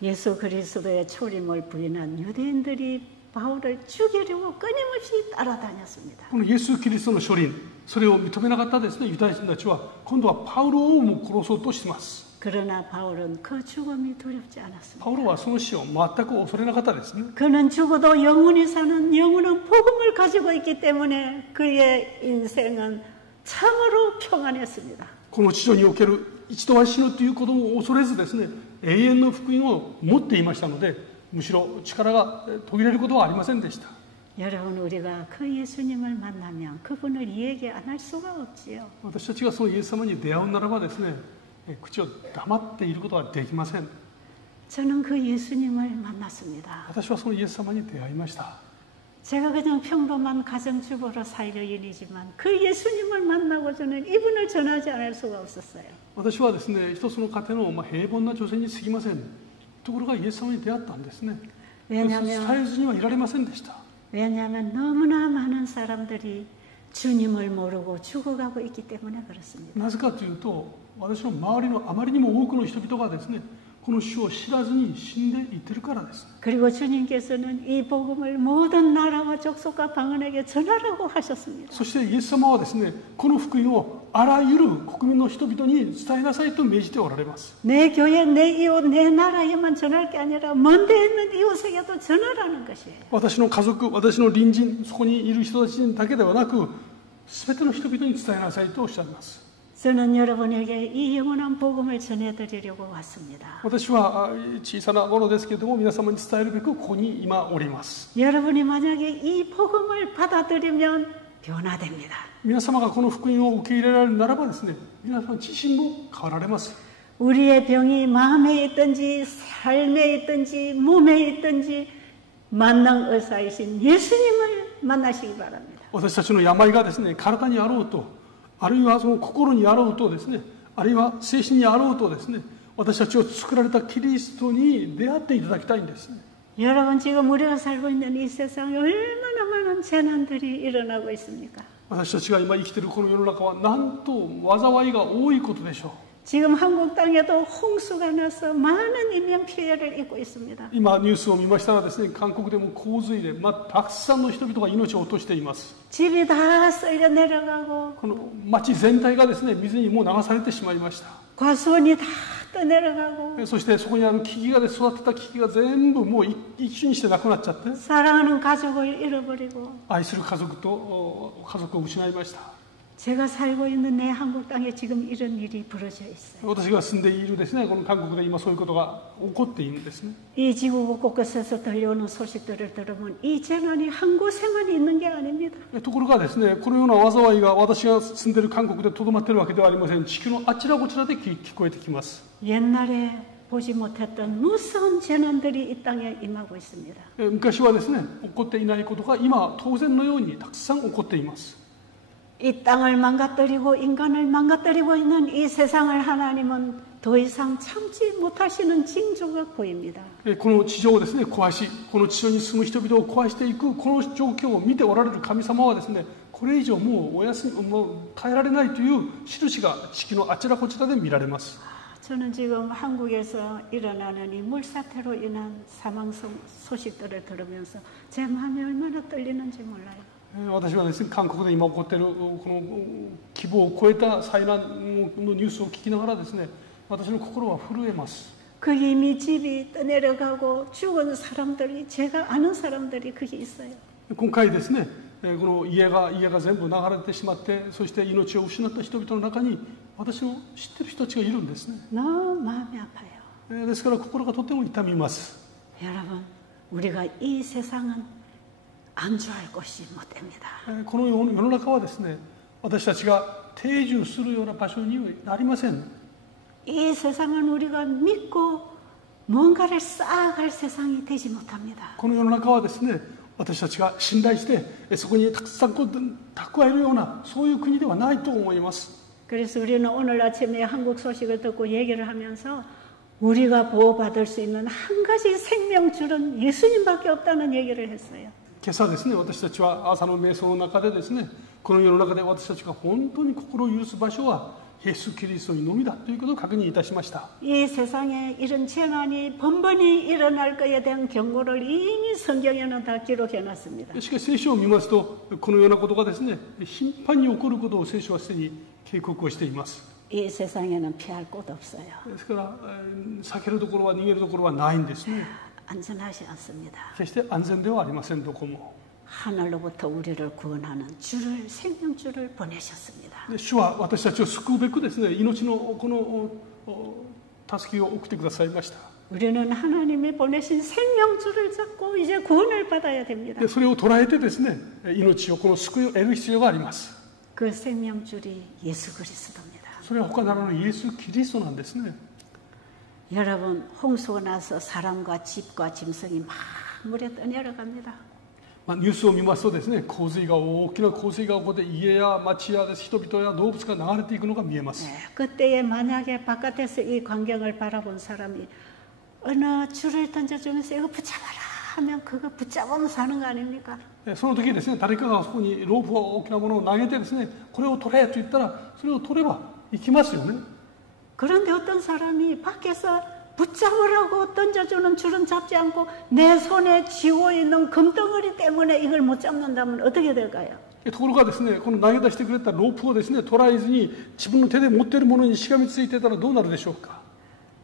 예수 그리스도의 초림을 부인한 유대인들이 바울을 죽이려고 끊임없이 따라다녔습니다. このイエス・キリストの書輪、それを認めなかったですね、ユダヤ人たちは今度はパウロをも殺そうとします。 그러나 바울은 그 죽음이 두렵지 않았습니다. パウロはその死を全く恐れなかったですね。 그는 죽어도 영원히 사는 영원한 복음을 가지고 있기 때문에 그의 인생은 참으로 평안했습니다. この地上における一度は死ぬということを恐れずですね、永遠の福音を持っていましたので、むしろ力が途切れることはありませんでした。 여러분 우리가 그 예수님을 만나면 그분을 이야기 안 할 수가 없지요. 私たちがそのイエス様に出会うならばですね、口を黙っていることはできません。 저는 그 예수님을 만났습니다. 私はそのイエス様に出会いました。 제가 그냥 평범한 가정주부로 살 여인이지만 그 예수님을 만나고 저는 이분을 전하지 않을 수가 없었어요. 私はですね、一つの家庭の平凡な女性に過ぎません。ところがイエス様に出会ったんですね。伝えずにはいられませんでした。 왜냐하면 너무나 많은 사람들이 주님을 모르고 죽어가고 있기 때문에 그렇습니다. なぜかというと、私の周りのあまりにも多くの人々がですね、この主を知らずに死んでいってるからです。 그리고 주님께서는 이 복음을 모든 나라와 족속과 방언에게 전하라고 하셨습니다. そしてイエス様はですね、この福音をあらゆる国民の人々に伝えなさいと命じておられます。 내 교회, 내 이웃, 내 나라에만 전할 게 아니라 먼 데 있는 이웃에게도 전하라는 것이에요. 私の家族、私の隣人、そこにいる人たちだけではなく、すべての人々に伝えなさいとおっしゃいます。 저는 여러분에게 이 영원한 복음을 전해드리려고 왔습니다. 私は小さなものですけれども、皆様に伝えるべくここに今おります。 여러분이 만약에 이 복음을 받아들이면 변화됩니다. 皆様がこの福音を受け入れられるならばですね、皆様自身も変わられます。 우리의 병이 마음에 있든지 삶에 있든지 몸에 있든지 만능 의사이신 예수님을 만나시기 바랍니다. 私たちの病がですね、体にあろうと、あるいはその心にあろうとですね、あるいは精神にあろうとですね、私たちを作られたキリストに出会っていただきたいんですね。 여러분 지금 우리가 살고 있는 이 세상에 얼마나 많은 재난들이 일어나고 있습니까? 私たちが今生きているこの世の中はなんと災いが多いことでしょう。 지금 한국 땅에도 홍수가 나서 많은 인명 피해를 입고 있습니다. 今ニュースを見ましたらですね、韓国でも洪水で、たくさんの人々が命を落としています。 집이 다 쓸려 내려가고 この町全体がですね、水にもう流されてしまいました。 과수원이 다 떠내려가고 そしてそこにある木々が育てた木々が全部もう一瞬にしてなくなっちゃって、 사랑하는 가족을 잃어버리고 愛する家族を失いました。 제가 살고 있는 내 한국 땅에 지금 이런 일이 벌어져 있어요. 私が住んでいるですね、この韓国で今そういうことが起こっているんですね。 이 지구 곳곳에서 들려오는 소식들을 들으면 이 재난이 한 곳에만 있는 게 아닙니다. ところがですね、このような災いが私が住んでいる韓国でとどまっているわけではありません。地球のあちらこちらで聞こえてきます。 옛날에 보지 못했던 무서운 재난들이 이 땅에 임하고 있습니다. 昔はですね、起こっていないことが今当然のようにたくさん起こっています。 이 땅을 망가뜨리고 인간을 망가뜨리고 있는 이 세상을 하나님은 더 이상 참지 못하시는 징조가 보입니다. この地上をですね、壊し、この地上に住む人々を壊していくこの状況を見ておられる神様はですね、これ以上もう耐えられないという印が地球のあちらこちらで見られます。 저는 지금 한국에서 일어나는 이 물사태로 인한 사망 소식들을 들으면서 제 마음이 얼마나 떨리는지 몰라요. 私はですね、韓国で今起こっているこの規模を超えた災難のニュースを聞きながらですね、私の心は震えます。 그 이미 집이 떠내려가고 죽은 사람들이 제가 아는 사람들이 거기 있어요. 今回ですね、この家が全部流れてしまって、そして命を失った人々の中に私の知っている人たちがいるんですね。 너무 마음이 아파요. ですから心がとても痛みます。 여러분, 우리가 이 세상은 안주할 것이 못 됩니다. この世の中はですね、私たちが定住するような場所になりません。 이 세상은 우리가 믿고 뭔가를 쌓아갈 세상이 되지 못합니다. この世の中はですね、私たちが信頼してそこにたくさん蓄えるようなそういう国ではないと思います。 그래서 우리는 오늘 아침에 한국 소식을 듣고 얘기를 하면서 우리가 보호받을 수 있는 한 가지 생명줄은 예수님밖에 없다는 얘기를 했어요. 今朝ですね、私たちは朝の瞑想の中でですね、この世の中で私たちが本当に心を許す場所はイエス・キリストにのみだということを確認いたしました。 이 세상에 이런 재난이 번번이 일어날 것에 대한 경고를 이미 성경에는 다 기록해 놨습니다. しかし聖書を見ますと、このようなことがですね、頻繁に起こることを聖書はすでに警告をしています。 이 세상에는 피할 곳 없어요. ですから避けるところは逃げるところはないんですね。 안전하지 않습니다. 決して安全ではありません。どこも 하늘로부터 우리를 구원하는 줄을 생명줄을 보내셨습니다. 主は私たちを救うべくですね、命のこの助けを送ってくださいました。 우리는 하나님이 보내신 생명줄을 잡고 이제 구원을 받아야 됩니다. でそれを捉えてですね、命をこの救いを得る必要があります。 그 생명줄이 예수 그리스도입니다. それは他ならぬイエス・キリストなんですね。 여러분, 홍수가 나서 사람과 집과 짐승이 막 물에 떠내려갑니다. ニュースを見ますとですね、洪水が大きな洪水が起こって家や町や人々や動物が流れていくのが見えます。 그때에 만약에 바깥에서 이 광경을 바라본 사람이 어느 줄을 던져주면서 이거 붙잡아라 하면 그거 붙잡으면 사는 거 아닙니까? その時ですね、誰かがそこにロープを大きなものを投げてですね、これを取れと言ったらそれを取れば行きますよね。 그런데 어떤 사람이 밖에서 붙잡으라고 던져주는 줄은 잡지 않고 내 손에 쥐고 있는 금덩어리 때문에 이걸 못 잡는다면 어떻게 될까요? ところがですね、この投げ出してくれたロープをですね、捉えずに自分の手で持っているものにしがみついていたらどうなるでしょうか。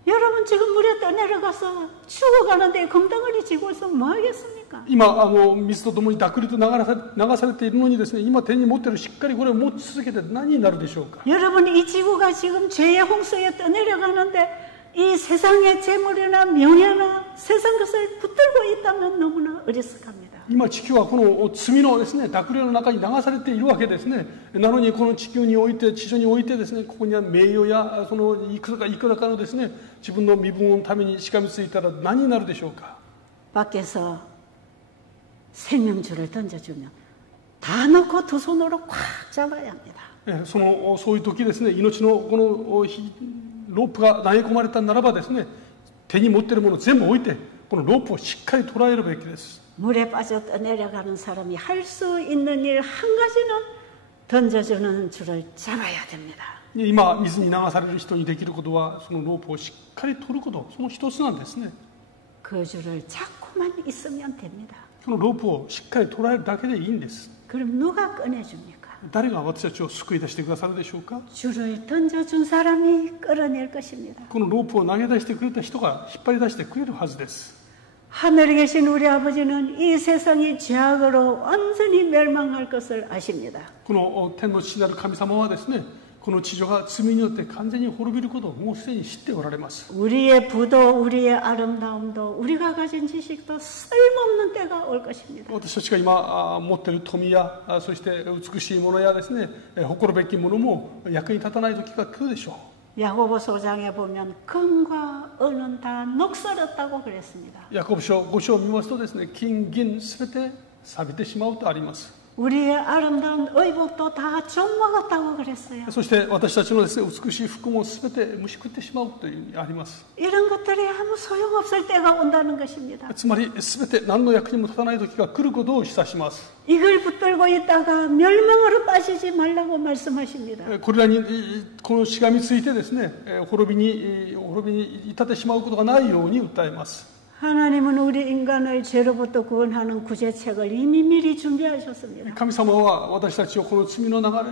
여러분 지금 물에 떠내려가서 죽어가는데 금덩어리 쥐고 있으면 뭐 하겠습니까? 今水とともに濁流と流されているのにですね、今手に持っているしっかりこれを持ち続けて何になるでしょうか。 여러분 이 지구가 지금 죄의 홍수에 떠내려가는데 이 세상의 재물이나 명예나 세상 것을 붙들고 있다면 너무나 어리석합니다. 今地球はこの罪のですね、濁流の中に流されているわけですね。なのにこの地球において、地上においてですね、ここには名誉やそのいくらかのですね、自分の身分のためにしがみついたら何になるでしょうか。 밖에서 생명줄을 던져주면 다 넣고 두 손으로 꽉 잡아야 합니다. そういう時ですね、命のこのロープが投げ込まれたならばですね、手に持っているものを全部置いてこのロープをしっかり捉えるべきです。 물에 빠져 떠내려가는 사람이 할 수 있는 일 한 가지는 던져주는 줄을 잡아야 됩니다. 今水に流される人にできることはそのロープをしっかり取ること、その一つなんですね。 그 줄을 잡고만 있으면 됩니다. このロープをしっかり捉えるだけでいいんです。 그럼 누가 꺼내줍니까? 誰が私たちを救い出してくださるでしょうか。 줄을 던져준 사람이 끌어낼 것입니다. このロープを投げ出してくれた人が引っ張り出してくれるはずです。 하늘에 계신 우리 아버지는 이 세상이 죄악으로 완전히 멸망할 것을 아십니다. この天の父なる神様はですね、この地上が罪によって完全に滅びることをもうすでに知っておられます。 우리의 부도 우리의 아름다움도 우리가 가진 지식도 쓸모없는 때가 올 것입니다. 私たちが今持っている富やそして美しいものやですね、誇るべきものも役に立たない時が来るでしょう。 야고보서 5장에 보면 금과 은은 다 녹슬었다고 그랬습니다. ヤコブ書5章を見ますとですね、金銀すべて錆びてしまうとあります。 우리의 아름다운 의복도 다 좀먹었다고 그랬어요. そして私たちのですね、美しい服もすべて虫食ってしまうというあります。 이런 것들이 아무 소용없을 때가 온다는 것입니다. つまりすべて何の役にも立たない時が来ることを示唆します。 이걸 붙들고 있다가 멸망으로 빠지지 말라고 말씀하십니다. これらにこのしがみついてですね、滅びに至ってしまうことがないように訴えます。 하나님은 우리 인간을 죄로부터 구원하는 구제책을 이미 미리 준비하셨습니다. 神様は私たちをこの罪の中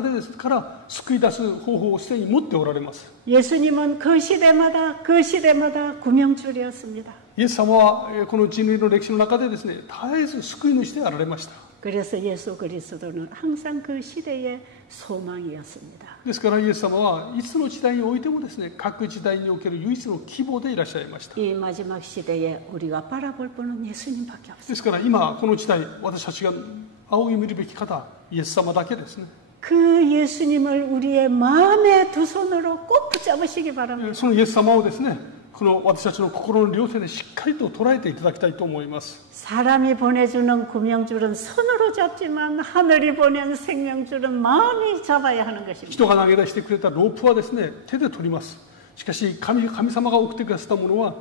でですから救い出す方法をすでに持っておられます。 예수님은 그 시대마다 구명줄이었습니다. イエス様はこの人類の歴史の中でですね、絶えず救い主であられました。 그래서 예수 그리스도는 항상 그 시대의 소망이었습니다. ですからイエス様はいつの時代においてもですね、各時代における唯一の希望でいらっしゃいました。 이 마지막 시대에 우리가 바라볼 분은 예수님밖에 없습니다. ですから今この時代私たちが仰ぎ見るべき方、イエス様だけですね。 그 예수님을 우리의 마음의 두 손으로 꼭 붙잡으시기 바랍니다. そのイエス様をですね、この私たちの心の両手でしっかりと捉えていただきたいと思います。 사람이 보내주는 구명줄은 손으로 잡지만 하늘이 보낸 생명줄은 마음이 잡아야 하는 것입니다. 人が投げ出してくれたロープはですね、手で取ります。しかし神様が送ってくださったものは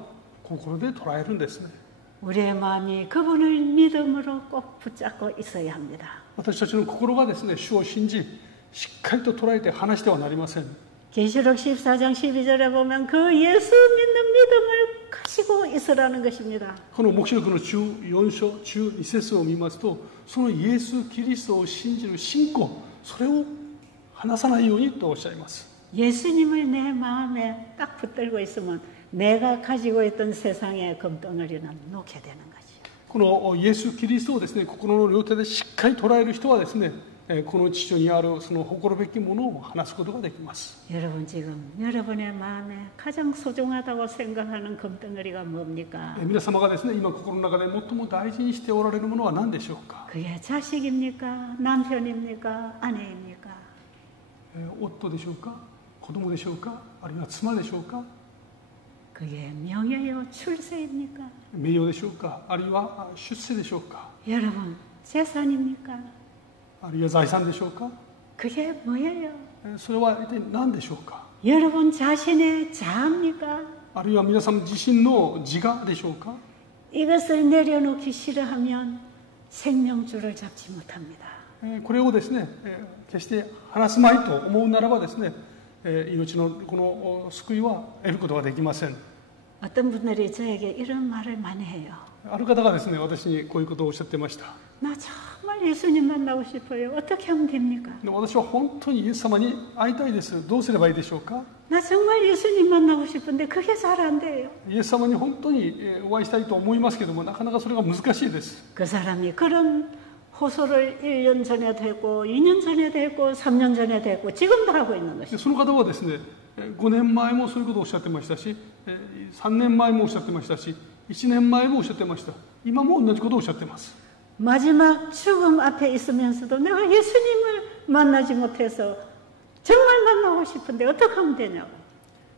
心で捉えるんですね。 우리의 마음이 그분을 믿음으로 꼭 붙잡고 있어야 합니다. 私たちの心がですね、主を信じしっかりと捉えて離してはなりません。 계시록 14장 12절에 보면 그 예수 믿는 믿음을 가지고 있으라는 것입니다. この黙示録の14章12節を見ますと、そのイエス・キリストを信じる信仰、それを離さないようにとおっしゃいます。 예수님을 내 마음에 딱 붙들고 있으면 내가 가지고 있던 세상의 금덩어리는 놓게 되는 거죠. このイエス・キリストをですね、心の両手でしっかり捉える人はですね、この地上にあるその誇るべきものを話すことができます。 여러분 지금 여러분의 마음에 가장 소중하다고 생각하는 금덩어리가 뭡니까? 皆様がですね、今心の中で最も大事にしておられるものは何でしょうか。 그게 자식입니까? 남편입니까? 아내입니까? 夫でしょうか、子供でしょうか、あるいは妻でしょうか、 그게 명예요? 출세입니까? 名誉でしょうか、あるいは出世でしょうか。 여러분, 재산입니까? あるいは財産でしょうか？ 그게 뭐예요? それは一体何でしょうか？ 여러분 자신의 자아입니까? あるいは皆さん自身の自我でしょうか？ 이것을 내려놓기 싫어하면 생명줄을 잡지 못합니다. これをですね、決して話すまいと思うならばですね、命のこの救いは得ることができません。 어떤 분들이 저에게 이런 말을 많이 해요. ある方がですね、私にこういうことをおっしゃってました。 나 정말 예수님 만나고 싶어요. 어떻게 하면 됩니까? 私は本当にイエス様に会いたいです。どうすればいいでしょうか？ 나 정말 예수님 만나고 싶은데 그게 잘 안 돼요. イエス様に本当にお会いしたいと思いますけども、なかなかそれが難しいです。 그 사람이 그런 호소를 1년 전에도 했고 2년 전에도 했고 3년 전에도 했고 지금도 하고 있는 で 것이죠. その方はですね、5年前もそういうことをおっしゃってましたし、3年前もおっしゃってましたし、1年前もおっしゃってました。今も同じことをおっしゃってます。 마지막 죽음 앞에 있으면서도 내가 예수님을 만나지 못해서 정말 만나고 싶은데 어떻게 하면 되냐고.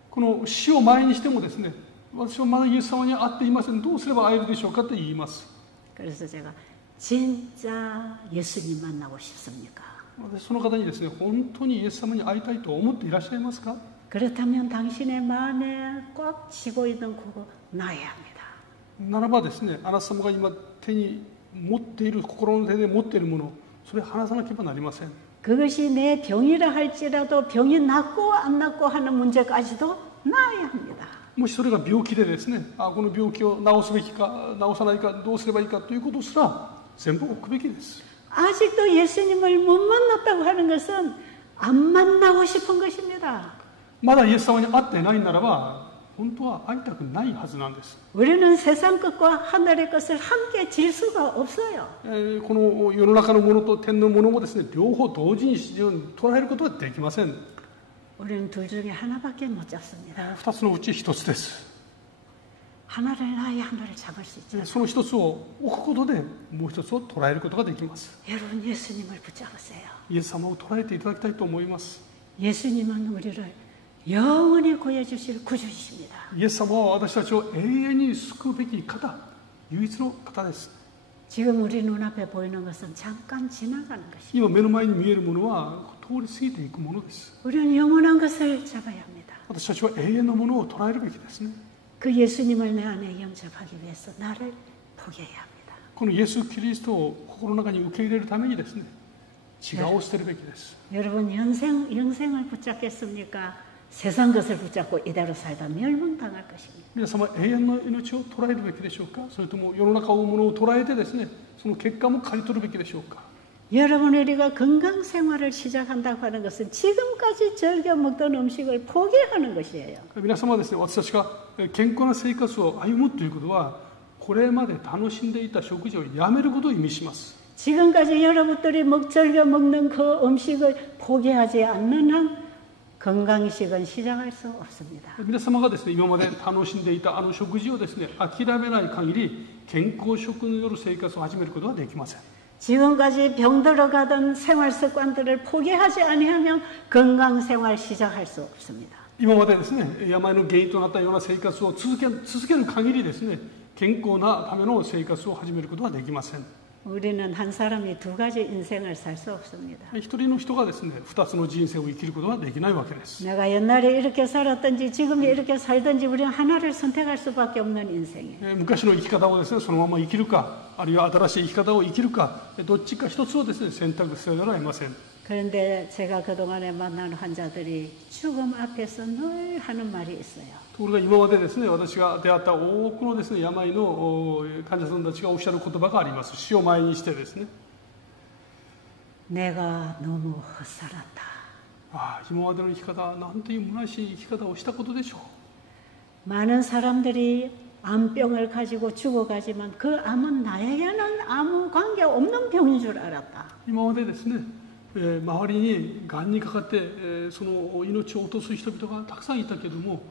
この死を前にしてもですね、私はまだイエス様に会っていません。どうすれば会えるでしょうかと言います。 그래서 제가 진짜 예수님 만나고 싶습니까? 私その方にですね、本当にイエス様に会いたいと思っていらっしゃいますか？ 그렇다면 당신의 마음에 꽉 쥐고 있는 그거 놔야 합니다. ならばですね、あなた様が今手に持っている、心の手で持っているもの、それを離さなければなりません。 그것이 내 병이라 할지라도 병이 낫고 안 낫고 하는 문제까지도 놔야 합니다. もしそれが病気でですね、この病気を治すべきか治さないかどうすればいいかということすら全部置くべきです。 아직도 예수님을 못 만났다고 하는 것은 안 만나고 싶은 것입니다. まだイエス様に会ってないならば本当は会いたくないはずなんです。 우리는 세상 것과 하늘의 것을 함께 질 수가 없어요. この世の中のものと天のものもですね、両方同時に捉えることはできません。 우리는 둘 중에 하나밖에 못 잡습니다. 二つのうち一つです。 하나를 놔야 하나를 잡을 수 있죠. その一つを置くことでもう一つを捉えることができます。 여러분 예수님을 붙잡으세요. イエス様を捉えていただきたいと思います。 예수님은 우리를 영원히 구해주실 구주이십니다. イエス様は私たちを永遠に救うべき方、唯一の方です。 지금 우리 눈앞에 보이는 것은 잠깐 지나가는 것입니다. 今目の前に見えるものは通り過ぎていくものです。 우리는 영원한 것을 잡아야 합니다. 私たちは永遠のものを捉えるべきですね。 그 예수님을 내 안에 영접하기 위해서 나를 포기해야 합니다. このイエス・キリストを心の中に受け入れるためにですね、違うを捨てるべきです。 여러분 영생을 붙잡겠습니까? 세상 것을 붙잡고 이대로 살다 멸망당할 것입니다. 皆様、永遠の命を捉えるべきでしょうか？それとも世の中のものを捉えてですね、その結果も刈り取るべきでしょうか？ 여러분 우리가 건강 생활을 시작한다고 하는 것은 지금까지 즐겨 먹던 음식을 포기하는 것이에요. 皆様はですね、私たちが健康な生活を歩むということは、これまで楽しんでいた食事をやめることを意味します。 지금까지 여러분들이 즐겨 먹는 그 음식을 포기하지 않는 한 건강식은 시작할 수 없습니다. 皆様がですね、今まで楽しんでいたあの食事をですね、諦めない限り健康食による生活を始めることはできません。 지금까지 병들어 가던 생활 습관들을 포기하지 아니하면 건강 생활 시작할 수 없습니다. 今までですね、病の原因となったような生活を続ける限りですね、健康なための生活を始めることはできません。 우리는 한 사람이 두 가지 인생을 살 수 없습니다. 一人の人がですね、二つの人生を生きることはできないわけです。 내가 옛날에 이렇게 살았든지 지금 이렇게 살든지 우리는 하나를 선택할 수밖에 없는 인생이에요. 昔の生き方をですね、そのまま生きるか、あるいは新しい生き方を生きるか、どっちか一つをですね、選択せざるを得ません。 그런데 제가 그동안에 만난 환자들이 죽음 앞에서 늘 하는 말이 있어요. ところが今までですね、私が出会った多くのですね、病の患者さんたちがおっしゃる言葉があります。死を前にしてですね。 내가 너무 헛살았다. 今までの生き方、なんていう虚しい生き方をしたことでしょう。 많은 사람들이 암병을 가지고 죽어가지만 그 암은 나에게는 아무 관계 없는 병인 줄 알았다. 今までですね、周りにがんにかかって、その命を落とす人々がたくさんいたけども、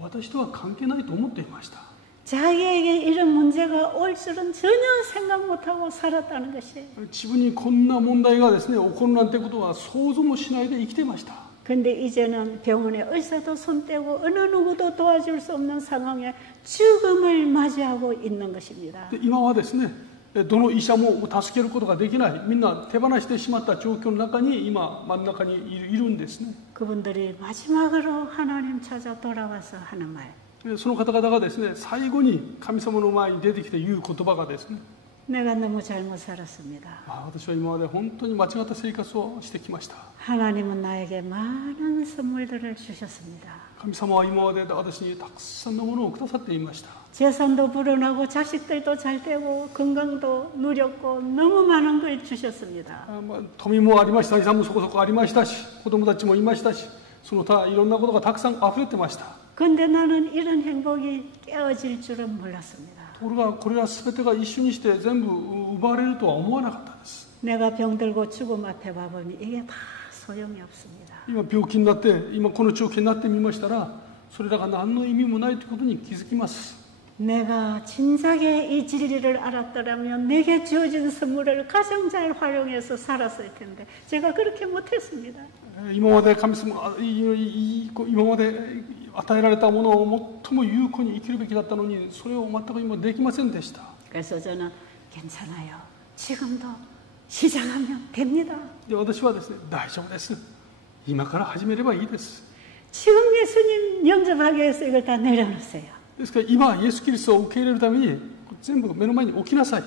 私とは関係ないと思っていました。 자기에게 이런 문제가 올 줄은 전혀 생각 못하고 살았다는 것이에요. 自分にこんな問題がですね、起こるなんてことは想像もしないで生きていました。 근데 이제는 병원에 의사도 손 떼고 어느 누구도 도와줄 수 없는 상황에 죽음을 맞이하고 있는 것입니다. で今はですね、どの医者も助けることができない、みんな手放してしまった状況の中に今真ん中にいるんですね。 그분들이 마지막으로 하나님 찾아 돌아와서 하는 말. その方々がですね、最後に神様の前に出てきて言う言葉がですね、 내가 너무 잘못 살았습니다. 私は今まで本当に間違った生活をしてきました。 하나님은 나에게 많은 선물들을 주셨습니다. 神様は今まで私にたくさんのものをくださっていました。 재산도 불어나고 자식들도 잘 되고 건강도 누렸고 너무 많은 걸 주셨습니다. 富もありました、遺産もそこそこありましたし、子供たちもいましたし、その他いろんなことがたくさん溢れてました。 근데 나는 이런 행복이 깨어질 줄은 몰랐습니다. ところがこれら全てが一緒にして全部奪われるとは思わなかったです。 내가 병들고 죽음 앞에 와보니 이게 다 소용이 없습니다. 今病気になって、今この状況になってみましたら、それらが何の意味もないということに気づきます。 내가 진작에 이 진리를 알았더라면 내게 주어진 선물을 가장 잘 활용해서 살았을 텐데 제가 그렇게 못했습니다. 今まで神様、今まで与えられたものを最も有効に生きるべきだったのに、それを全く今できませんでした。 그래서 저는 괜찮아요. 지금도 시작하면 됩니다. で、私はですね、大丈夫です。今から始めればいいです。 지금 예수님 영접하기 위해서 이걸 다 내려놓으세요. ですから今、イエス・キリストを受け入れるために全部目の前に置きなさい。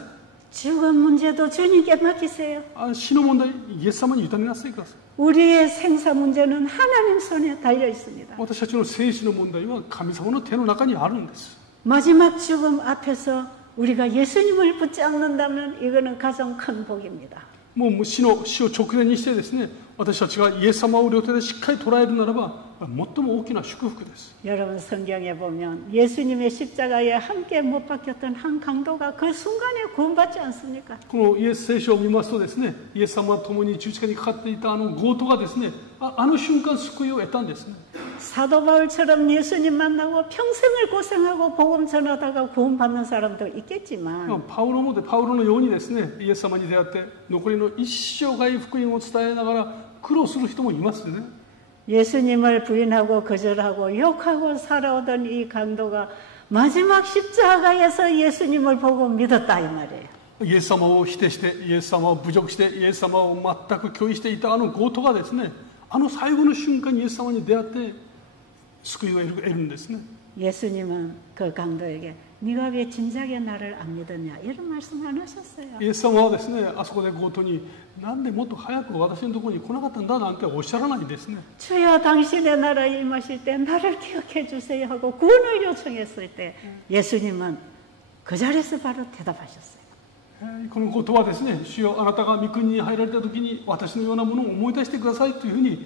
죽음 문제도 주님께 맡기세요. 死の問題、イエス様に委ねなさいください。 우리의 생사 문제는 하나님 손에 달려 있습니다. 私たちの生死の問題は神様の手の中にあるんです。 마지막 죽음 앞에서 우리가 예수님을 붙잡는다면 이거는 가장 큰 복입니다. もう死を直前にしてですね、私たちがイエス様を両手でしっかり捉えるならば、最も大きな祝福です。 여러분 성경에 보면 예수님의 십자가에 함께 못 박혔던 한 강도가 그 순간에 구원받지 않습니까? このイエス聖書を見ますとですね、イエス様と共に十字架にかかっていたあの強盗がですね、あの瞬間救いを得たんですね。 사도 바울처럼 예수님 만나고 평생을 고생하고 복음 전하다가 구원받는 사람도 있겠지만 パウロのようにですね、イエス様に出会って残りの一生涯福音を伝えながら苦労する人もいますよね。 예수님을 부인하고 거절하고 욕하고 살아오던 이 강도가 마지막 십자가에서 예수님을 보고 믿었다 이 말이에요. イエス様を否定して、イエス様を侮辱して、イエス様を全く拒否していたあの強盗がですね、あの最後の瞬間にイエス様に出会って救いを得るんですね。 예수님은 그 강도에게 네가 왜 진작에 나를 안 믿었냐 이런 말씀 안 하셨어요. イエス様はですね、あそこで強盗になんでもっと早く私のところに来なかったんだなんておっしゃらないんですね。 주여 당신의 나라에 임하실 때 나를 기억해 주세요 하고 구원을 요청했을 때 예수님은 그 자리에서 바로 대답하셨어요. このことはですね、主よあなたが御国に入られた時に私のようなものを思い出してくださいというふうに、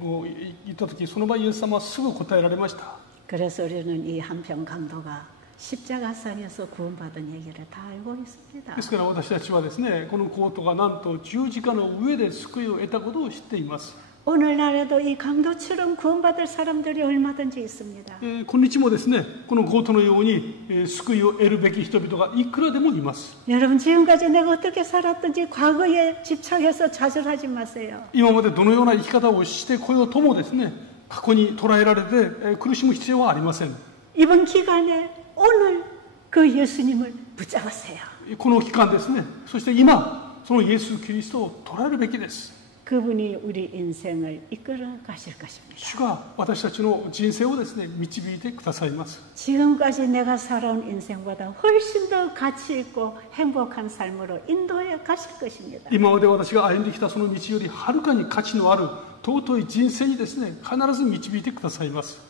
もう言った時、その場合イエス様はすぐ答えられました。 그래서 우리는 이 한편 강도가 십자가상에서 구원받은 얘기를 다 알고 있습니다. ですから私たちはですね、この強盗がなんと十字架の上で救いを得たことを知っています。 오늘날에도 이 강도처럼 구원받을 사람들이 얼마든지 있습니다. 今日もですね、この強盗のように救いを得るべき人々がいくらでもいます。 여러분 지금까지 내가 어떻게 살았든지 과거에 집착해서 좌절하지 마세요. 今までどのような生き方をしてこようともですね、過去に捉えられて苦しむ必要はありません。 이번 기간에 오늘 그 예수님을 붙잡으세요. この期間ですね、そして今そのイエス・キリストを捉えるべきです。 그분이 우리 인생을 이끌어 가실 것입니다. 主が私たちの人生をですね、導いてくださいます。 지금까지 내가 살아온 인생보다 훨씬 더 가치 있고 행복한 삶으로 인도해 가실 것입니다. 今まで私が歩んできたその道よりはるかに価値のある尊い人生にですね、必ず導いてくださいます。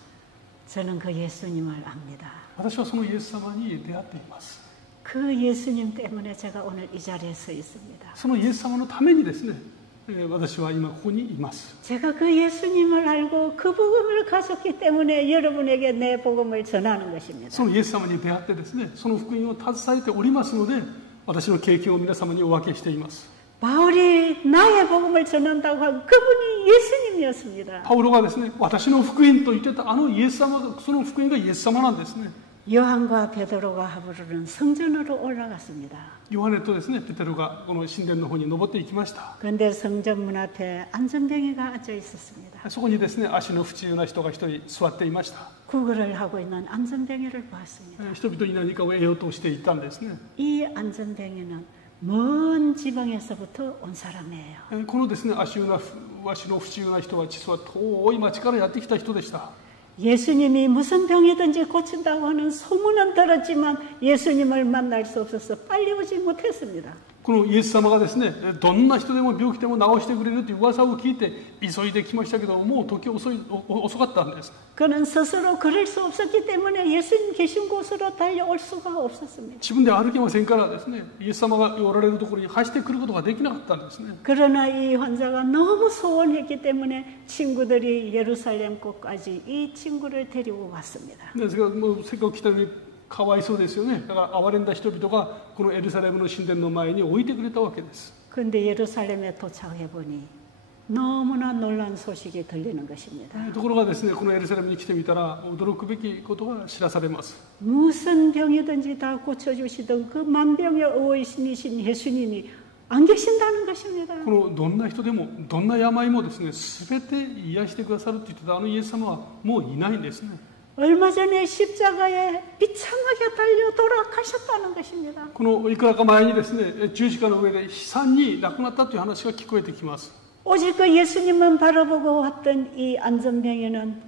저는 그 예수님을 압니다. 私はそのイエス様に出会っています。 그 예수님 때문에 제가 오늘 이 자리에 서 있습니다. そのイエス様のためにですね、私は今ここにいます。 제가 그 예수님을 알고 그 복음을 가졌기 때문에 여러분에게 내 복음을 전하는 것입니다. そのイエス様に出会ってですね、その福音を携えておりますので、私の経験を皆様にお分けしています。 바울이 나의 복음을 전한다고 한 그분이 예수님이었습니다. パウロがですね、私の福音と言ってたあのイエス様が、その福音がイエス様なんですね。 요한과 베드로가 하루는 성전으로 올라갔습니다. ヨハネとですね、ペテロがこの神殿の方に登っていきました。 그런데 성전 문 앞에 안전뱅이가 앉아 있었습니다. そこにですね、足の不自由な人が一人座っていました。 구걸을 하고 있는 안전뱅이를 보았습니다. 人々に何かを得ようとしていたんですね。 이 안전뱅이는 먼 지방에서부터 온 사람이에요. このですね、足の不自由な人は実は遠い町からやってきた人でした。 예수님이 무슨 병이든지 고친다고 하는 소문은 들었지만 예수님을 만날 수 없어서 빨리 오지 못했습니다. このイエス様がですね、どんな人でも病気でも治してくれるという噂を聞いて急いできましたけど、もう時遅かったんです。 그는 스스로 그럴 수 없었기 때문에 예수님 계신 곳으로 달려올 수가 없었습니다. 自分で歩けませんからですね、イエス様がおられるところに走ってくることができなかったんですね。 그러나 이 환자가 너무 소원했기 때문에 친구들이 예루살렘 곳까지 이 친구를 데리고 왔습니다. ですがもうせっかく来たのにかわいそうですよね。だから憐れんだ人々がこのエルサレムの神殿の前に置いてくれたわけです。 그런데 예루살렘에 도착해 보니 너무나 놀라운 소식이 들리는 것입니다. ところがですね、このエルサレムに来てみたら驚くべきことが知らされます。 무슨 병이든지 다 고쳐주시던 그 만병의 어이신이신 예수님이 안 계신다는 것입니다. このどんな人でもどんな病もですね、全て癒してくださると言ってたあのイエス様はもういないんですね。 얼마 전에 십자가에 비참하게 달려 돌아가셨다는 것입니다. このいくらか前にですね、十字架の上で悲惨に亡くなったという話が聞こえてきます。 오직 그 예수님만 바라보고 왔던 이 안전병에는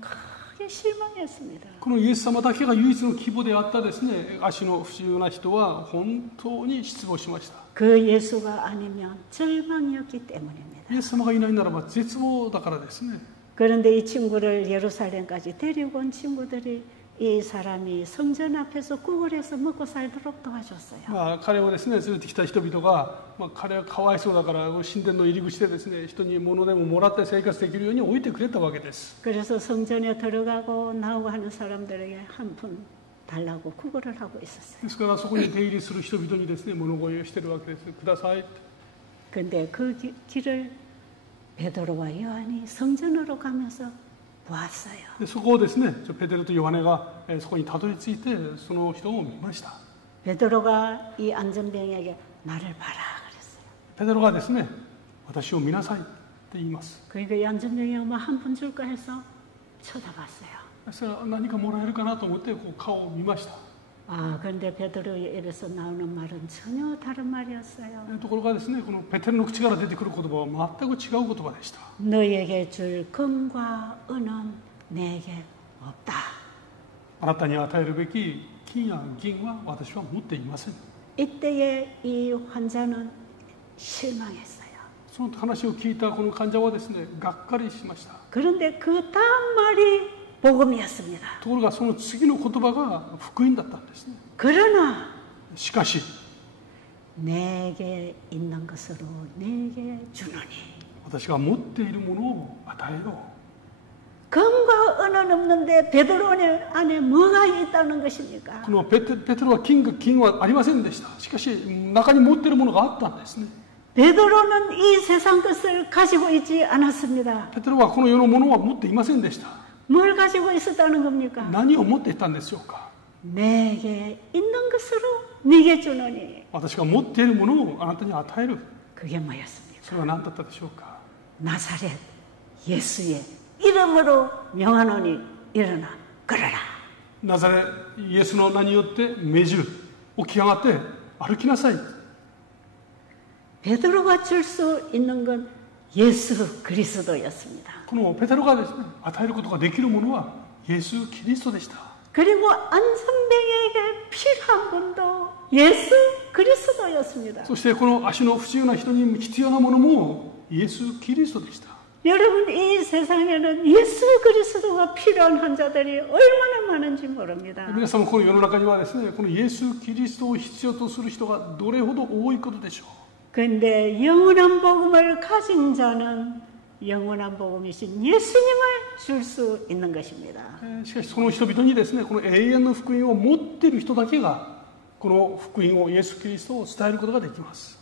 크게 실망했습니다. このイエス様だけが唯一の希望であったですね、足の不自由な人は本当に失望しました。 그 예수가 아니면 절망이었기 때문입니다. イエス様がいないならば絶望だからですね。 그런데 이 친구를 예루살렘까지 데리고 온 친구들이 이 사람이 성전 앞에서 구걸해서 먹고 살도록 도와줬어요. 彼をですね、連れてきた人々が、彼はかわいそうだから神殿の入り口でですね、人に物でももらって生活できるように置いてくれたわけです。 그래서 성전에 들어가고 나오고 하는 사람들에게 한 푼 달라고 구걸을 하고 있었어요. ですからそこに出入りする人々にですね、物乞いをしているわけです。ください。 근데 그 길을 베드로와 요한이 성전으로 가면서 보았어요. でそこをですね、ペテロとヨハネがそこにたどり着いてその人を見ました。 베드로가 이 안전병에게 나를 봐라 그랬어요. ペテロがですね、私を見なさいって言います。 그러니까 이 안전병이 뭐 한 푼 줄까 해서 쳐다봤어요. そしたら何かもらえるかなと思ってこう顔を見ました。 아, 그런데 베드로의 입에서 나오는 말은 전혀 다른 말이었어요. ところがですね、このペテロの口から出てくる言葉は全く違う言葉でした。 너에게 줄 금과 은은 내게 없다. あなたに与えるべき金や銀は私は持っていません。 이때에 이 환자는 실망했어요. その話を聞いたこの患者はですね、がっかりしました。 그런데 그 다음 말이 복음이었습니다. ところがその次の言葉が福音だったんですね。 그러나 しかし 내게 있는 것으로 내게 주노니 私が持っているものを与えよう。 금과 은은 없는데 베드로 안에 뭐가 있다는 것입니까? このペテロは金はありませんでした。しかし中に持っているものがあったんですね。 베드로는 이 세상 것을 가지고 있지 않았습니다. ペテロはこの世のものは持っていませんでした。 뭘 가지고 있었다는 겁니까? 何を持っていたんでしょうか。 내게 있는 것으로 네게 주노니 私が持っているものをあなたに与える。 그게 뭐였습니까? それは何だったでしょうか。 나사렛 예수의 이름으로 명하노니 일어나 걸어라. ナザレイエスの名によって命じる。起き上がって歩きなさい。 베드로가 줄 수 있는 건 예수 그리스도였습니다. このペテロがですね、与えることができるものはイエス・キリストでした。 그리고 안전뱅이에게 필요한 분도 예수 그리스도였습니다. そしてこの足の不自由な人に必要なものもイエス・キリストでした。 여러분 이 세상에는 예수 그리스도가 필요한 환자들이 얼마나 많은지 모릅니다. 皆さんこの世の中にはですね、このイエス・キリストを必要とする人がどれほど多いことでしょう。 그런데 영원한 복음을 가진 자는 영원한 복음이신 예수님을 줄 수 있는 것입니다. しかしその人々にですね、この永遠の福音を持っている人だけがこの福音をイエス・キリストを伝えることができます。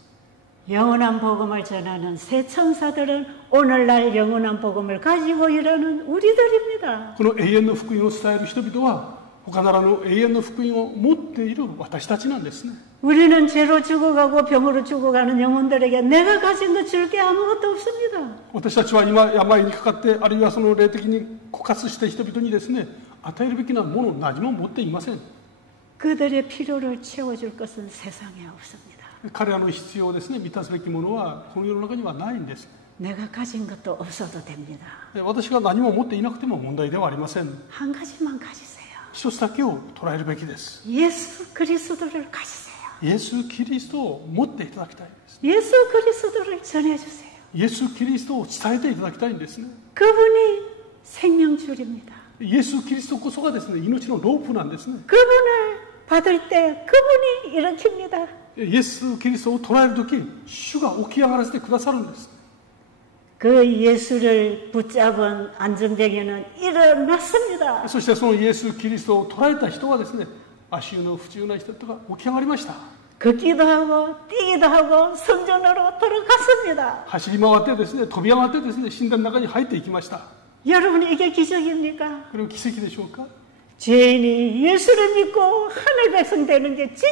영원한 복음을 전하는 새 천사들은 오늘날 영원한 복음을 가지고 일하는 우리들입니다. この永遠の福音を伝える人々は他ならぬ永遠の福音を持っている私たちなんですね。 우리는 죄로 죽어가고 병으로 죽어가는 영혼들에게 내가 가진 것 줄 게 아무것도 없습니다. 私たちは今病にかかって、あるいはその霊的に枯渇した人々にですね、与えるべきなものを何も持っていません。 그들의 필요를 채워줄 것은 세상에 없습니다. 彼らの必要をですね、満たすべきものはこの世の中にはないんです。 내가 가진 것도 없어도 됩니다. 私が何も持っていなくても問題ではありません。 한 가지만 가지세요. 一つだけを捉えるべきです。 예수 그리스도를 가지세요. イエス・キリストを持っていただきたいんです。 예수 그리스도를 전해주세요. イエス・キリストを伝えていただきたいんですね。 그분이 생명줄입니다. イエス・キリストこそがですね、命のロープなんですね。 그분을 받을 때 그분이 일으킵니다. イエス・キリストを捉えるとき、主が起き上がらせてくださるんです。 그 예수를 붙잡은 안전병에는 일어났습니다. そしてそのイエス・キリストを捉えた人はですね、足の不自由な人が起き上がりました。 걷기도 하고 뛰기도 하고 성전으로 들어갔습니다. 走り回ってですね、飛び上がってですね、神殿の中に入っていきました。 여러분 이게 기적입니까? これは奇跡でしょうか？ 죄인이 예수를 믿고 하늘 백성 되는 게 진짜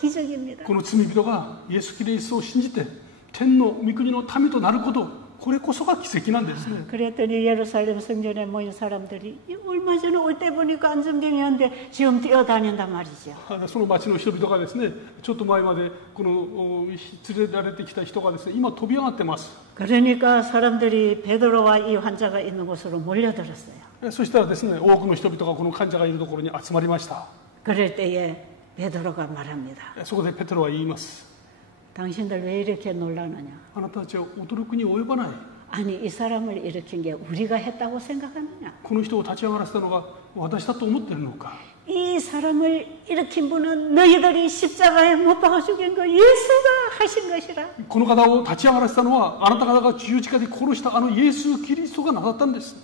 기적입니다. この罪人がイエス・キリストを信じて天の御国の民となること、これこそが奇跡なんですね。 그랬더니 예루살렘 성전에 모인 사람들이 얼마 전에 올 때 보니까 안전병이었는데 지금 뛰어다닌단 말이죠. その町の人々がですね、ちょっと前までこの連れられてきた人がですね、今飛び上がってます。 그러니까 사람들이 베드로와 이 환자가 있는 곳으로 몰려들었어요. そしたらですね、多くの人々がこの患者がいるところに集まりました。 그럴 때에 베드로가 말합니다. そこでペテロは言います。 당신들 왜 이렇게 놀라느냐? あなたたちは驚くに及ばない。 아니 이 사람을 일으킨 게 우리가 했다고 생각하느냐? この人を立ち上がらせたのが私だと思っているのか。 이 사람을 일으킨 분은 너희들이 십자가에 못 박아 죽인 거 예수가 하신 것이라. この方を立ち上がらせたのはあなた方が十字架で殺したあのイエス・キリストがなさったんです。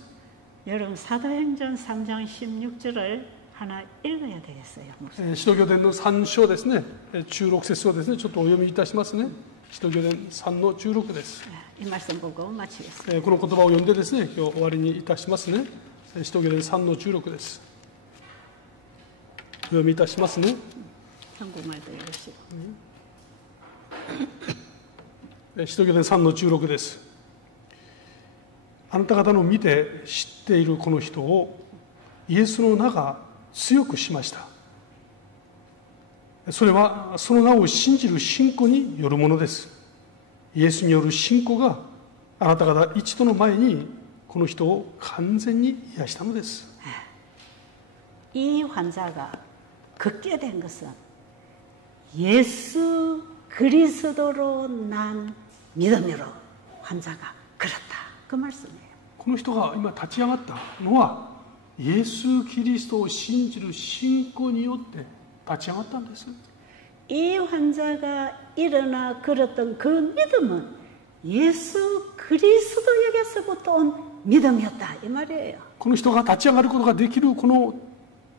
여러분 사도행전 3장 16절을 하나 읽어야 되겠어요. 使徒行伝の3章ですね、16節をですね、ちょっとお読みいたしますね。使徒行伝3の16です。 이 말씀 보고 마치겠습니다. この言葉を読んでですね、今日終わりにいたしますね。使徒行伝3の16です。お読みいたしますね。 한국말도 읽으시고. 使徒行伝3の16です。あなた方の見て知っているこの人をイエスの名が強くしました。それはその名を信じる信仰によるものです。イエスによる信仰があなた方一度の前にこの人を完全に癒したのです。 이 환자가 걷게 된 것은 예수 그리스도로 난 믿음으로 환자가 걸었다. 그 말씀이에요. この人が今立ち上がったのはイエス・キリストを信じる信仰によって立ち上がったんです。 이 환자가 일어나 걸었던 그 믿음은 예수 그리스도에게서부터 온 믿음이었다 이 말이에요. この人が立ち上がることができるこの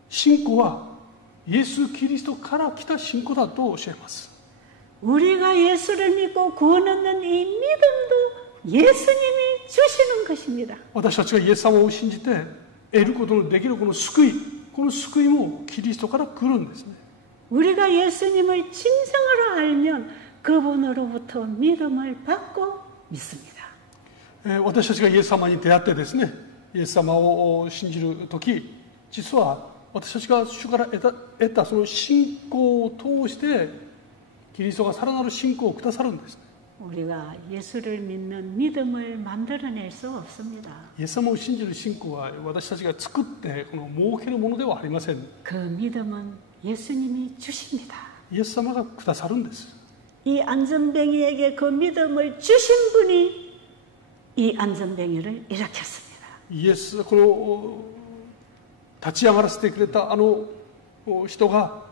信仰はイエス・キリストから来た信仰だと教えます。 우리가 예수를 믿고 구원 얻는 이 믿음도 예수님이 주시는 것입니다. 私たちがイエス様を信じて得ることのできるこの救い、この救いもキリストから来るんですね。 우리가 예수님을 진정으로 알면 그분으로부터 믿음을 받고 믿습니다. 私たちがイエス様に出会ってですね、イエス様を信じるとき、実は私たちが主から得たその信仰を通してキリストがさらなる信仰をくださるんです。 우리가 예수를 믿는 믿음을 만들어낼 수 없습니다. イエス様を信じる信仰は私たちが作ってこの設けるものではありません。 그 믿음은 예수님이 주십니다. イエス様がくださるんです。 이 안전뱅이에게 그 믿음을 주신 분이 이 안전뱅이를 일으켰습니다. イエス、この立ち上がらせてくれたあの人が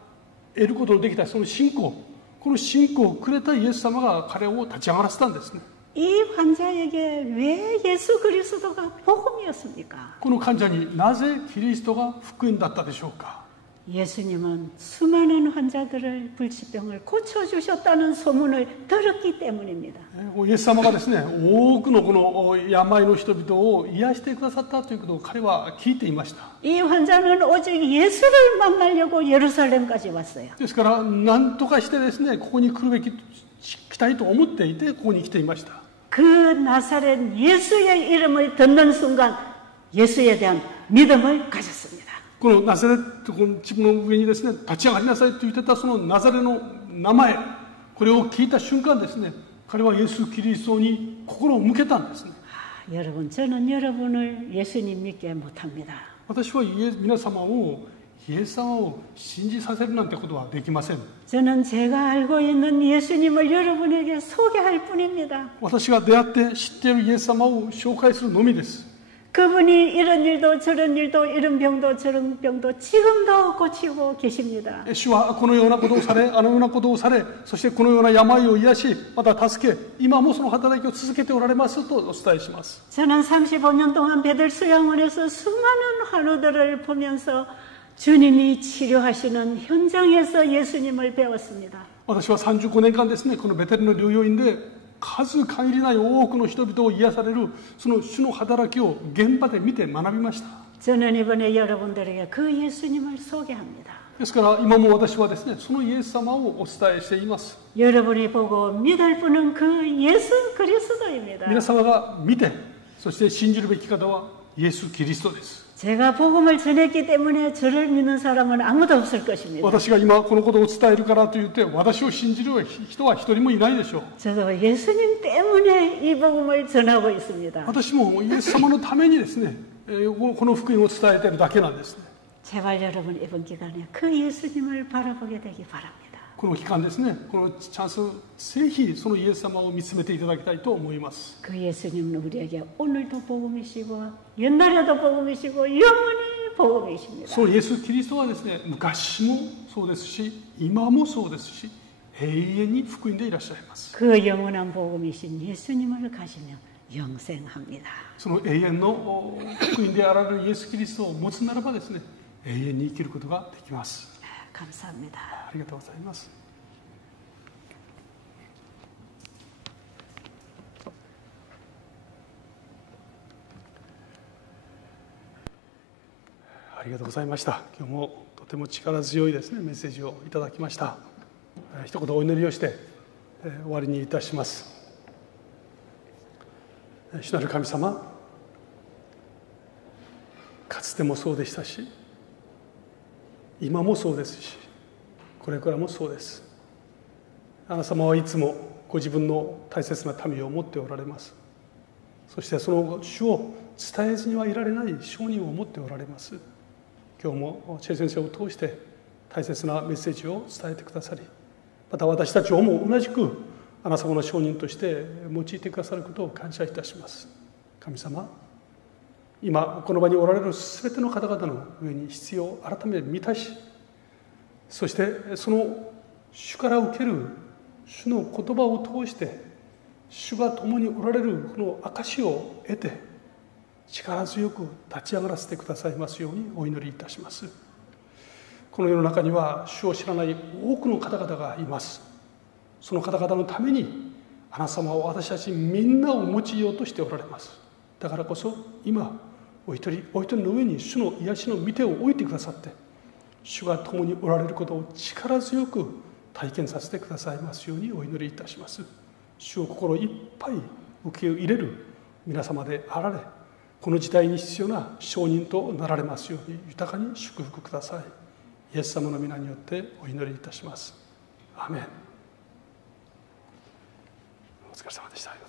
得ることのできたその信仰、この信仰をくれたイエス様が彼を立ち上がらせたんですね。 이 환자에게 왜 예수 그리스도가 복음이었습니까? この患者になぜキリストが福音だったでしょうか。 예수님은 수많은 환자들을 불치병을 고쳐주셨다는 소문을 들었기 때문입니다. イエス様がですね、多くのこの病の人々を癒してくださったということを彼は聞いていました。 이 환자는 오직 예수를 만나려고 예루살렘까지 왔어요. ですから何とかしてですね、ここに来るべき来たいと思っていてここに来ていました。 그 나사렛 예수의 이름을 듣는 순간 예수에 대한 믿음을 가졌습니다. このナザレットの地区の上にですね、立ち上がりなさいと言ってたそのナザレの名前、これを聞いた瞬間ですね、彼はイエス・キリストに心を向けたんですね。 여러분, 저는 여러분을 예수님 믿게 못합니다. 私は皆様をイエス様を信じさせるなんてことはできません。 저는 제가 알고 있는 예수님을 여러분에게 소개할 뿐입니다. 私が出会って知っているイエス様を紹介するのみです。 그분이 이런 일도 저런 일도 이런 병도 저런 병도 지금도 고치고 계십니다. 主はこのようなことをされ、あのようなことをされ、そしてこのような病を癒し、また助け、今もその働きを続けておられますとお伝えします。 저는 35년 동안 베델 수양원에서 수많은 환우들을 보면서 주님이 치료하시는 현장에서 예수님을 배웠습니다. 私は35年間ですね、このベテルの療養院で数限りない多くの人々を癒されるその主の働きを現場で見て学びました。 저는 이번에 여러분들에게 그 예수님을 소개합니다. ですから今も私はですね、そのイエス様をお伝えしています。 여러분이 보고 믿을 분은 그 예수 그리스도입니다. 皆様が見て、そして信じるべき方はイエス・キリストです。 제가 복음을 전했기 때문에 저를 믿는 사람은 아무도 없을 것입니다. 私が今このことを伝えるからといって私を信じる人は一人もいないでしょう。 저도 예수님 때문에 이 복음을 전하고 있습니다. 私もイエス様のためにですね、この福音を伝えているだけなんですね。 제발 여러분 이번 기간에 그 예수님을 바라보게 되기 바랍니다. この期間ですね、このチャンス、ぜひそのイエス様を見つめていただきたいと思います。 그 예수님은 우리에게 오늘도 복음이시고 옛날에도 복음이시고 영원히 복음이십니다. そのイエス・キリストはですね、昔もそうですし、今もそうですし、永遠に福音でいらっしゃいます。 그 영원한 복음이신 예수님을 가지면 영생합니다. その永遠の福音であられるイエス・キリストを持つならばですね、永遠に生きることができます。 감사합니다. ありがとうございます。ありがとうございました。今日もとても力強いですね、メッセージをいただきました。一言お祈りをして終わりにいたします。主なる神様、かつてもそうでしたし、今もそうですし、これからもそうです。あなた様はいつもご自分の大切な民を持っておられます。そしてその主を伝えずにはいられない証人を持っておられます。今日もチェ先生を通して大切なメッセージを伝えてくださり、また私たちをも同じくあなた様の証人として用いてくださることを感謝いたします。神様、今この場におられるすべての方々の上に必要を改めて満たし、そしてその主から受ける主の言葉を通して主が共におられるこの証を得て力強く立ち上がらせてくださいますようにお祈りいたします。この世の中には主を知らない多くの方々がいます。その方々のためにあなた様は私たちみんなを用いようとしておられます。だからこそ今お一人お一人の上に主の癒しの御手を置いてくださって、主が共におられることを力強く体験させてくださいますようにお祈りいたします。主を心いっぱい受け入れる皆様であられ、この時代に必要な証人となられますように豊かに祝福ください。イエス様の皆によってお祈りいたします。アーメン。お疲れ様でした。